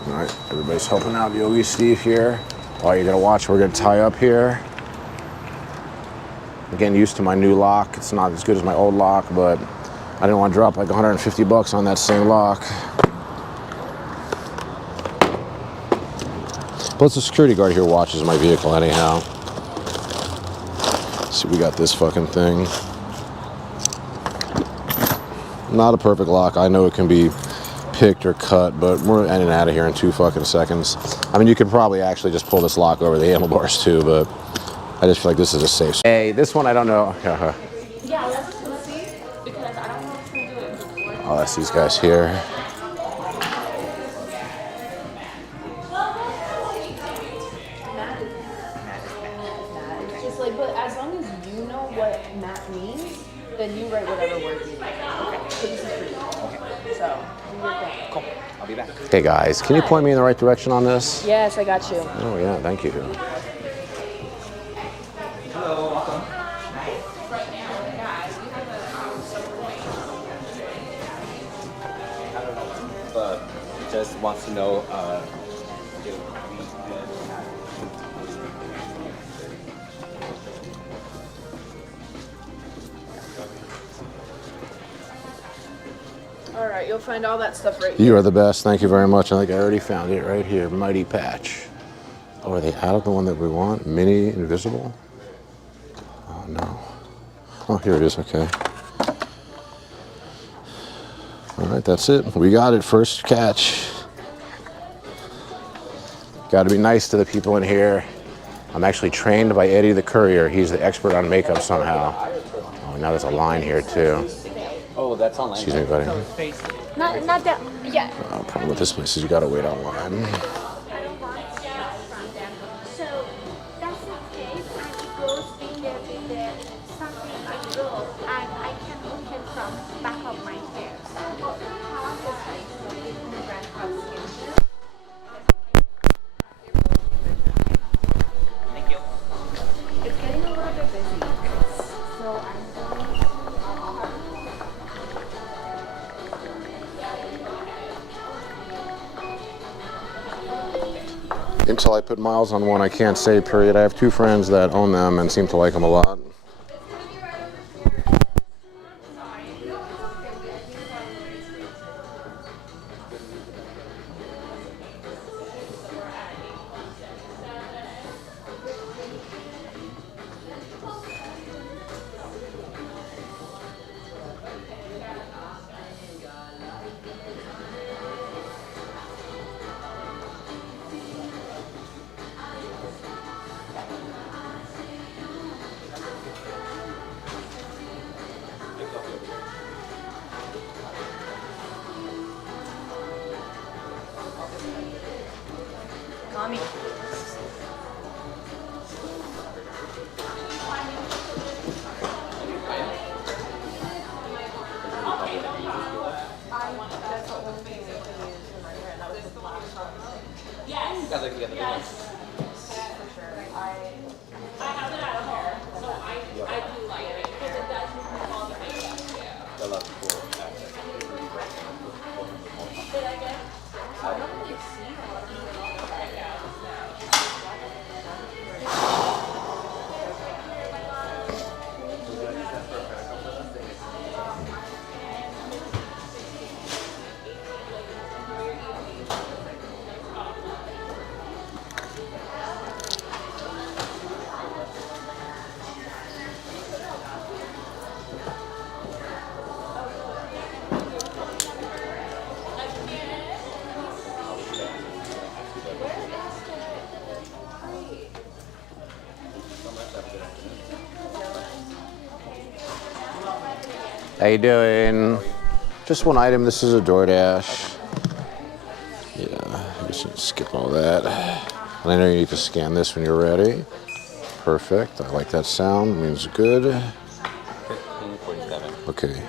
All right, everybody's helping out. Yogi Steve here. While you're gonna watch, we're gonna tie up here. I'm getting used to my new lock. It's not as good as my old lock, but I didn't want to drop like 150 bucks on that same lock. Plus the security guard here watches my vehicle anyhow. See, we got this fucking thing. Not a perfect lock. I know it can be picked or cut, but we're in and out of here in 2 fucking seconds. I mean, you could probably actually just pull this lock over the handlebars too, but I just feel like this is a safe. Hey, this one I don't know. Yeah, let's see, because I don't know if we do it before. Oh, that's these guys here. Just like, but as long as you know what matte means, then you write whatever word you like. Okay. So this is for you. Okay. So, do your thing. Cool. I'll be back. Hey guys, can you point me in the right direction on this? Yes, I got you. Oh yeah, thank you. Hello, welcome. I don't know, but just wants to know if we All right, you'll find all that stuff right here. You are the best. Thank you very much. I think I already found it right here. Mighty Patch. Oh, are they out of the one that we want? Mini Invisible? Oh, no. Oh, here it is. Okay. All right, that's it. We got it. First catch. Got to be nice to the people in here. I'm actually trained by Eddie the Courier. He's the expert on makeup somehow. Oh, now there's a line here, too. Oh, that's online. Excuse me, buddy. Not that. Yeah. Problem with this place is you gotta wait online. So that's okay, and it goes in there with something like rope, and I can hook it from back of my hair. Thank you. It's getting a little bit busy. So I'm Until I put miles on one, I can't say, period. I have 2 friends that own them and seem to like them a lot. Mommy. You guys like to get the big one. love full access. How you doing? Just one item. This is a DoorDash. Yeah, I guess you can skip all that. And I know you need to scan this when you're ready. Perfect. I like that sound. Means good. 1547. Okay.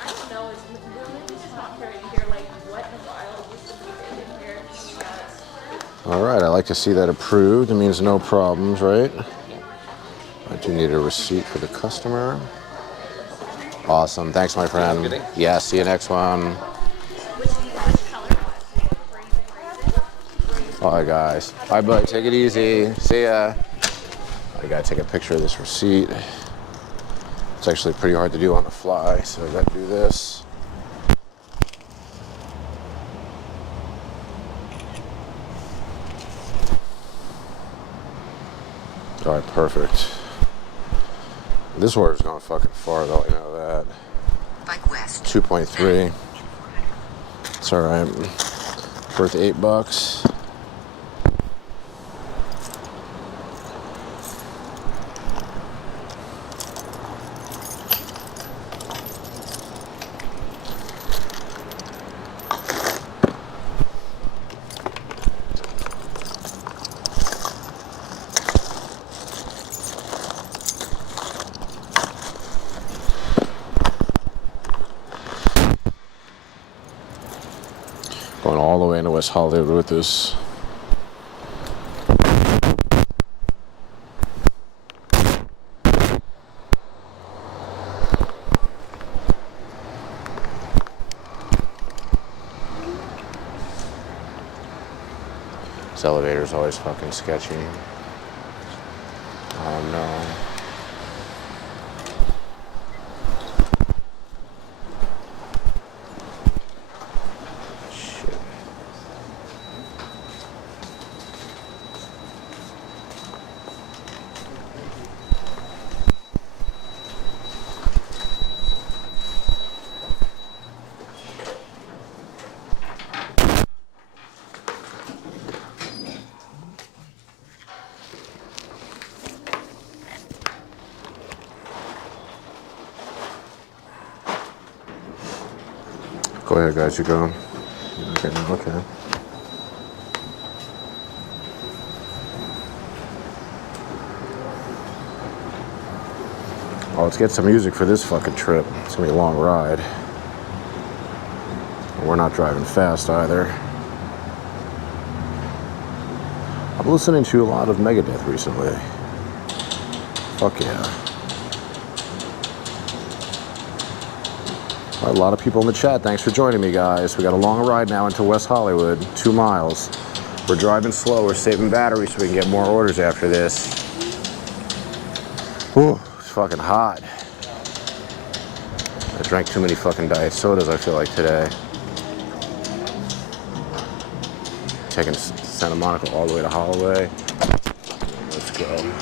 I don't know. We're just not hearing here like what in the wild used to be in here. All right. I like to see that approved. It means no problems, right? I do need a receipt for the customer. Awesome. Thanks, my friend. Good day. Yeah. See you next one. Which color was it? All right, guys. Bye, bud. Take it easy. See ya. I gotta take a picture of this receipt. It's actually pretty hard to do on the fly, so I gotta do this. All right, perfect. This order's going fucking far, though. I know that. Bike west. 2.3. It's all right. Worth $8. Going all the way into West Hollywood with this. This elevator's always fucking sketchy. Oh no. Shit. Go ahead, guys, you go. Okay, okay. Oh, let's get some music for this fucking trip. It's gonna be a long ride. We're not driving fast either. I'm listening to a lot of Megadeth recently. Fuck yeah. A lot of people in the chat. Thanks for joining me, guys. We got a long ride now into West Hollywood, 2 miles. We're driving slow. We're saving batteries so we can get more orders after this. Whew, it's fucking hot. I drank too many fucking diet sodas, I feel like, today. Taking Santa Monica all the way to Holloway. Let's go.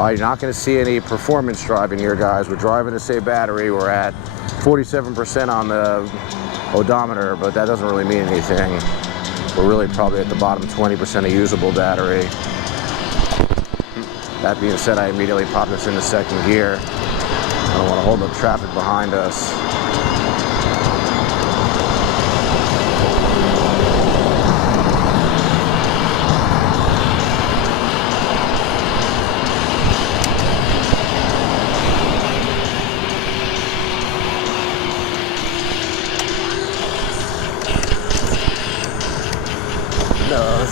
You're not going to see any performance driving here, guys. We're driving to save battery. We're at 47% on the odometer, but that doesn't really mean anything. We're really probably at the bottom 20% of usable battery. That being said, I immediately pop this into second gear. I don't want to hold up traffic behind us.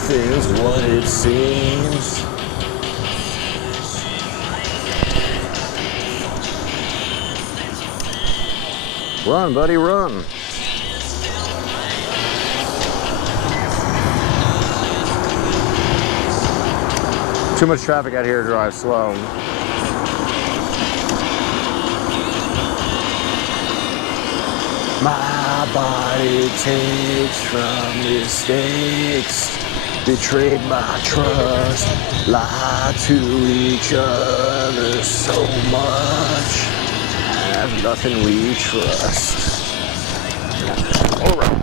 nothing's what it seems. Run, buddy, run. Too much traffic out here to drive slow. My body takes from mistakes, betrayed my trust, lied to each other so much. Have nothing we trust. All right.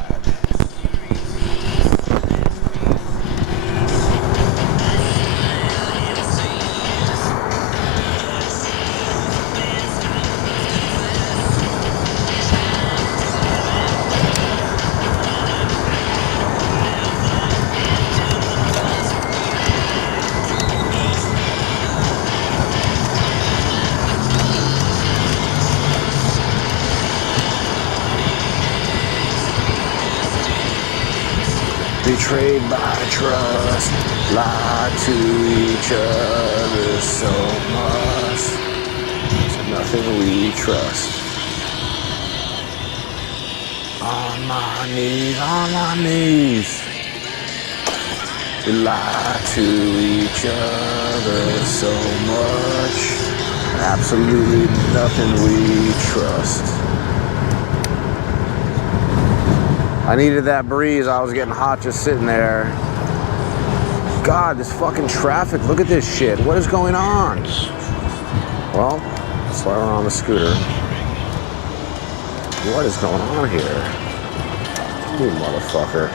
Betrayed by trust, lied to each other so much. There's nothing we trust. On my knees. We lie to each other so much. Absolutely nothing we trust. I needed that breeze. I was getting hot just sitting there. God, this fucking traffic. Look at this shit. What is going on? Well, that's why we're on the scooter. What is going on here? You motherfucker.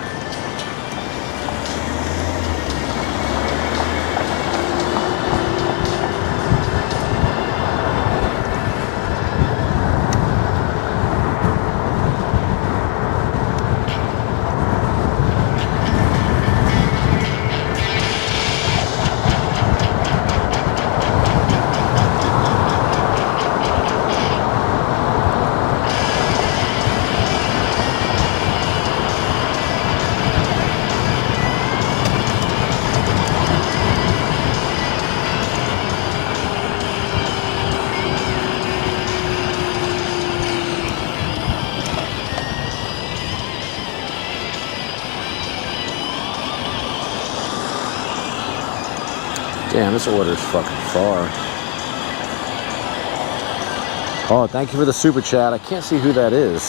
Damn, this order's fucking far. Oh, thank you for the super chat. I can't see who that is.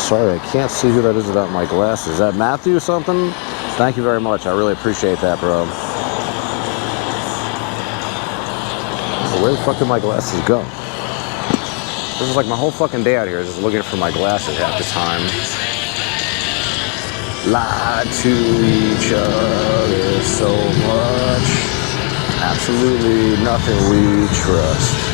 Sorry, I can't see who that is without my glasses. Is that Matthew or something? Thank you very much. I really appreciate that, bro. Where the fuck did my glasses go? This is like my whole fucking day out here just looking for my glasses half the time. Lied to each other so much. Absolutely nothing we trust.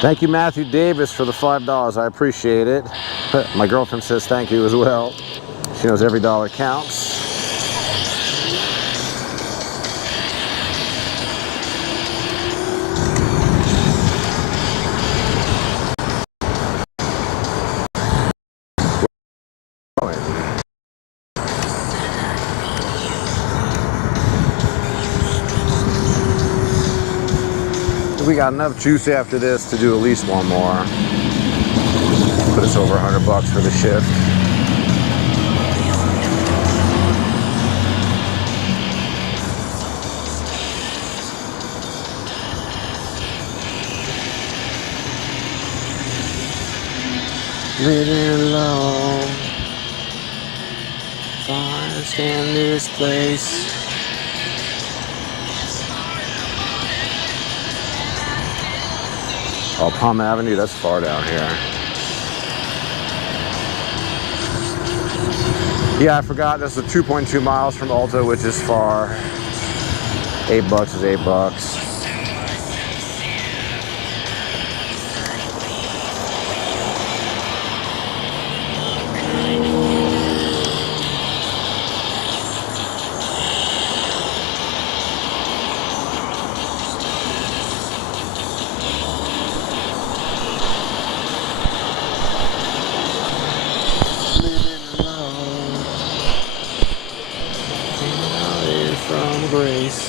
Thank you, Matthew Davis, for the $5. I appreciate it. My girlfriend says thank you as well. She knows every dollar counts. We got enough juice after this to do at least one more. Put us over $100 for the shift. Living low, fires in this place. Oh, Palm Avenue, that's far down here. Yeah, I forgot. This is 2.2 miles from Alta, which is far. $8 is $8. From Grace.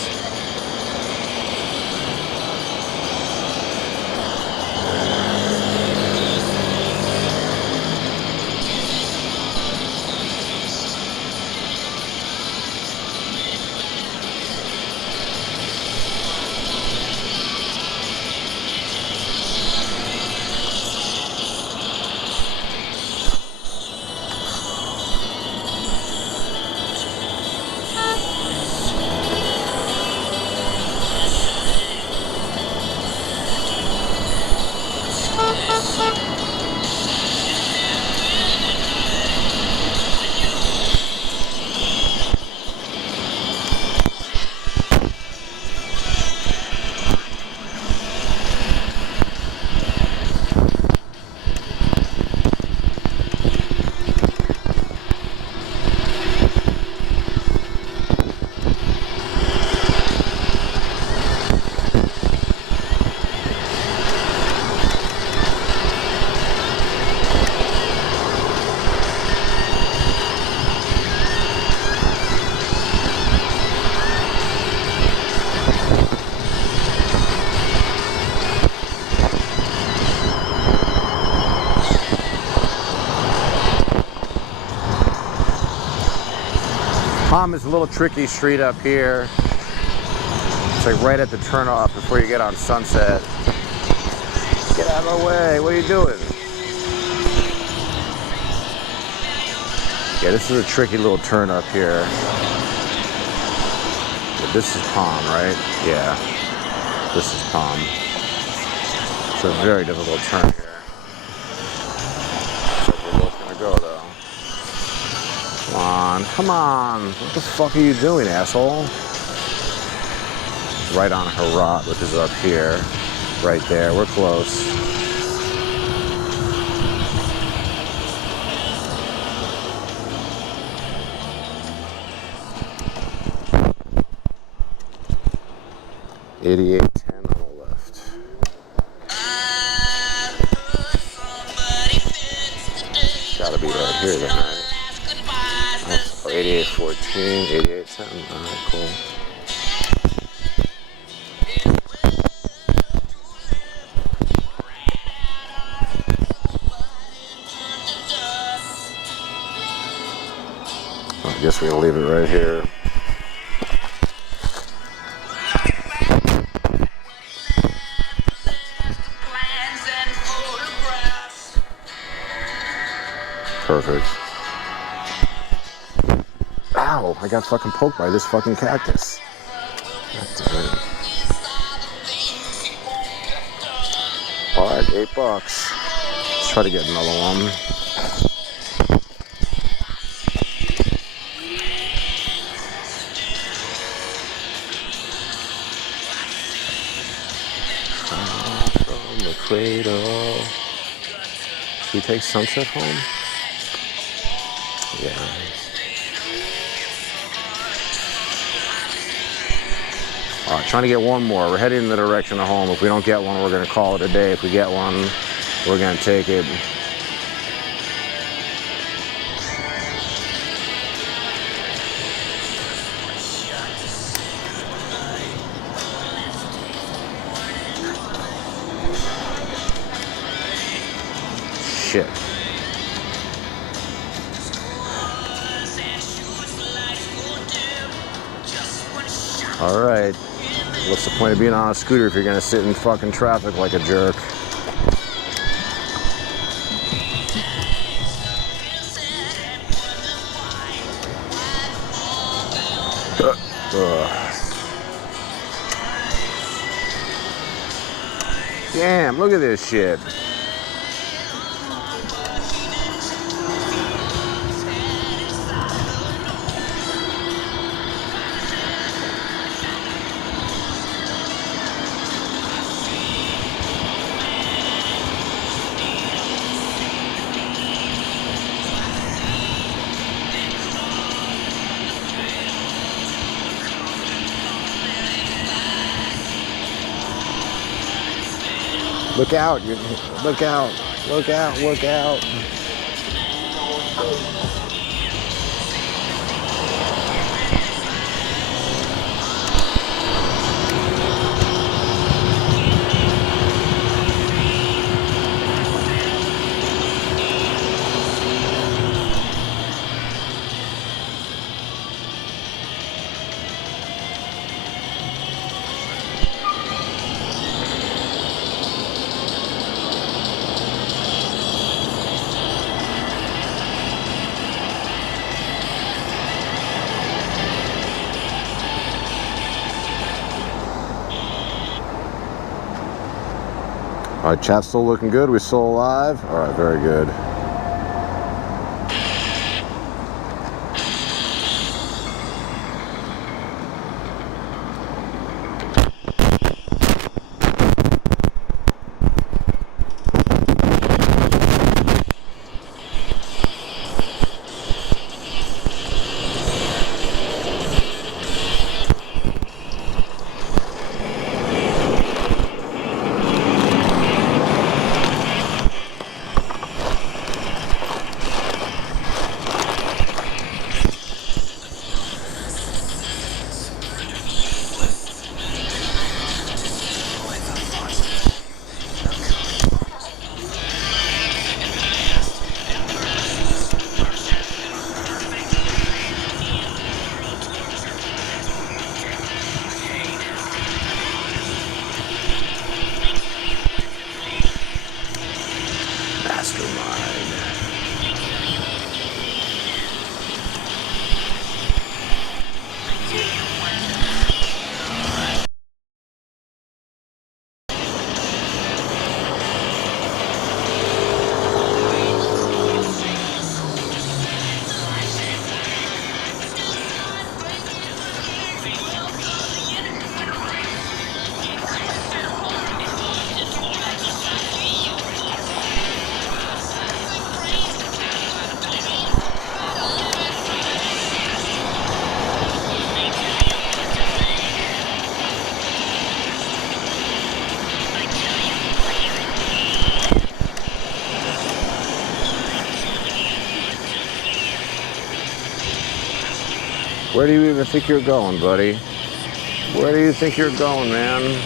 Palm is a little tricky street up here. It's like right at the turnoff before you get on Sunset. Get out of the way, what are you doing? Yeah, this is a tricky little turn up here. But this is Palm, right? Yeah, this is Palm. It's a very difficult turn here. Looks like we're both gonna go though. Come on, come on. What the fuck are you doing, asshole? Right on Rawrr, which is up here. Right there, we're close. $88.10 on the left. Gotta be right here then, right? Oh, 88.14, 88.10. Alright, cool. I guess we're gonna leave it right here. Perfect. Ow, I got fucking poked by this fucking cactus. God damn it. Alright, $8. Let's try to get another one. From the cradle. Should we take Sunset home? Yeah. Trying to get one more. We're heading in the direction of home. If we don't get one, we're going to call it a day. If we get one, we're going to take it. Shit. All right. What's the point of being on a scooter if you're gonna sit in fucking traffic like a jerk? Damn, look at this shit. Look out, look out, look out, look out. All right, chat's still looking good. We're still alive. All right, very good. Where do you even think you're going, buddy? Where do you think you're going, man?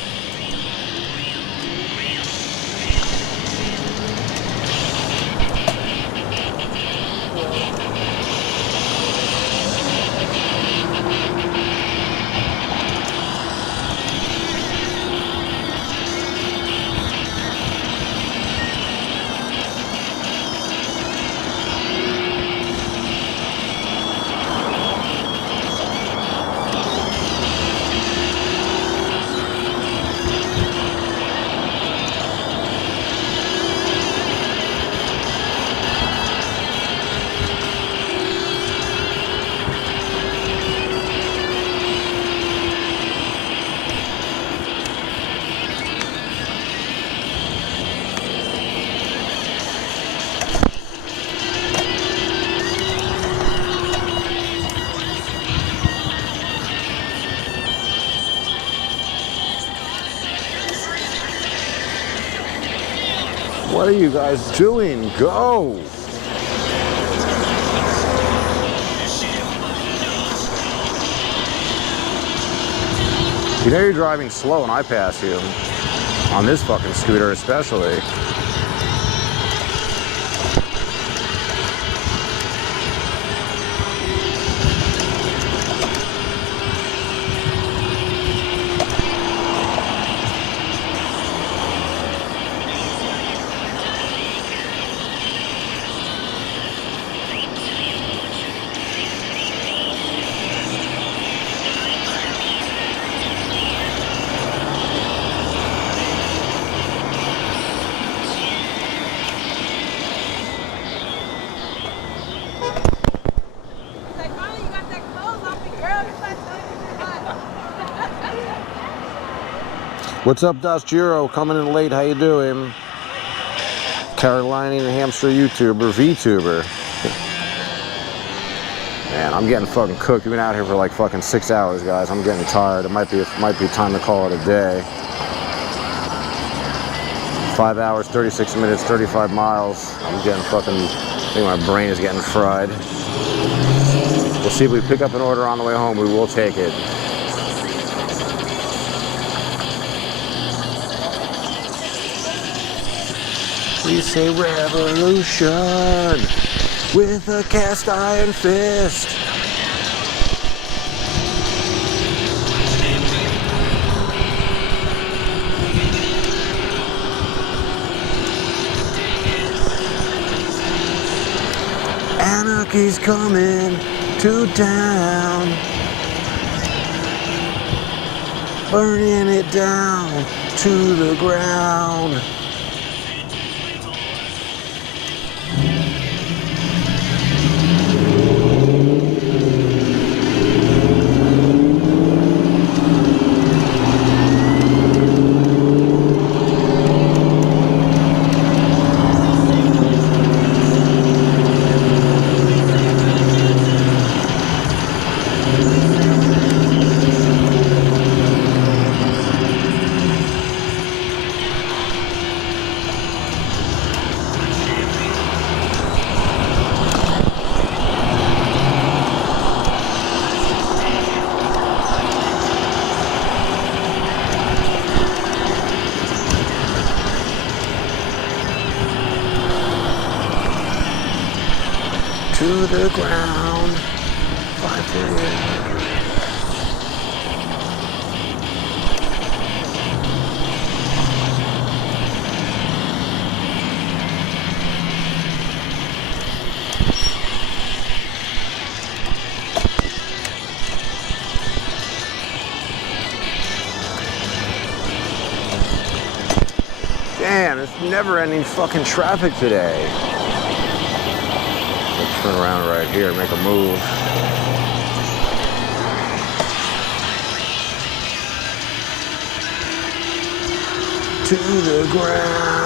What are you guys doing? Go! You know you're driving slow and I pass you. On this fucking scooter especially. What's up, Dasjiro? Coming in late. How you doing? Carolina hamster YouTuber, VTuber. Man, I'm getting fucking cooked. We've been out here for like fucking 6 hours, guys. I'm getting tired. It might be time to call it a day. 5 hours, 36 minutes, 35 miles. I'm getting fucking, I think my brain is getting fried. We'll see if we pick up an order on the way home. We will take it. We say revolution with a cast iron fist. Anarchy's coming to town, burning it down to the ground. To the ground, fight for it. Damn, it's never-ending fucking traffic today. Turn around right here, make a move. To the ground.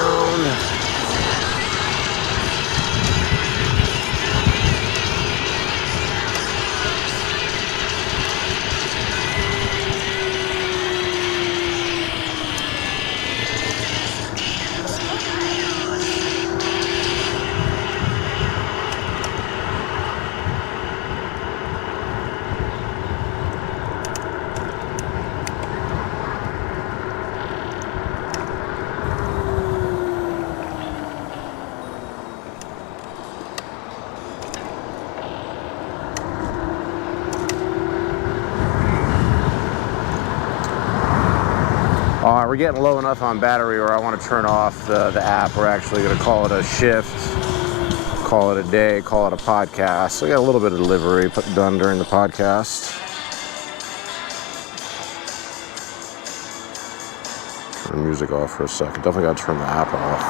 We're getting low enough on battery where I want to turn off the app. We're actually going to call it a shift, call it a day, call it a podcast. So we got a little bit of delivery done during the podcast. Turn the music off for a second. Definitely got to turn the app off.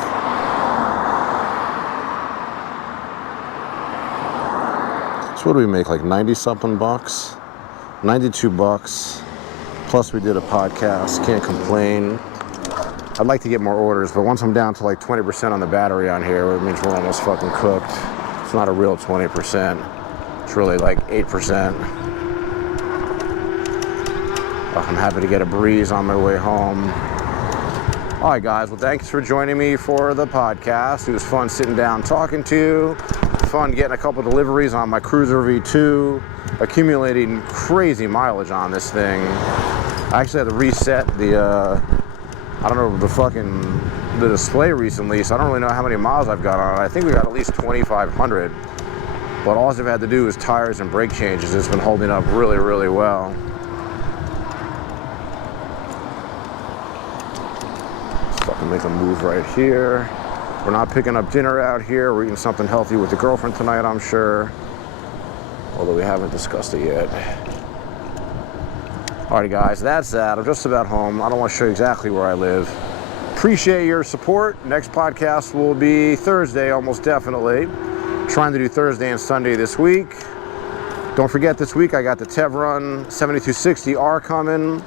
So what do we make, like 90 something bucks? 92 bucks. Plus we did a podcast, can't complain. I'd like to get more orders, but once I'm down to like 20% on the battery on here, it means we're almost fucking cooked. It's not a real 20%. It's really like 8%. I'm happy to get a breeze on my way home. All right, guys, well, thanks for joining me for the podcast. It was fun sitting down talking to you. Fun getting a couple deliveries on my Cruiser V2. Accumulating crazy mileage on this thing. I actually had to reset the, I don't know, the display recently, so I don't really know how many miles I've got on it. I think we got at least 2,500. But all I've had to do is tires and brake changes. It's been holding up really, really well. Let's fucking make a move right here. We're not picking up dinner out here. We're eating something healthy with the girlfriend tonight, I'm sure. Although we haven't discussed it yet. Alrighty, guys, that's that. I'm just about home. I don't want to show you exactly where I live. Appreciate your support. Next podcast will be Thursday, almost definitely. Trying to do Thursday and Sunday this week. Don't forget, this week I got the Tevron 7260R coming.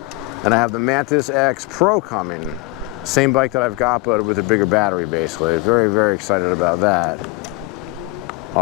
And I have the Mantis X Pro coming. Same bike that I've got, but with a bigger battery, basically. Very, very excited about that.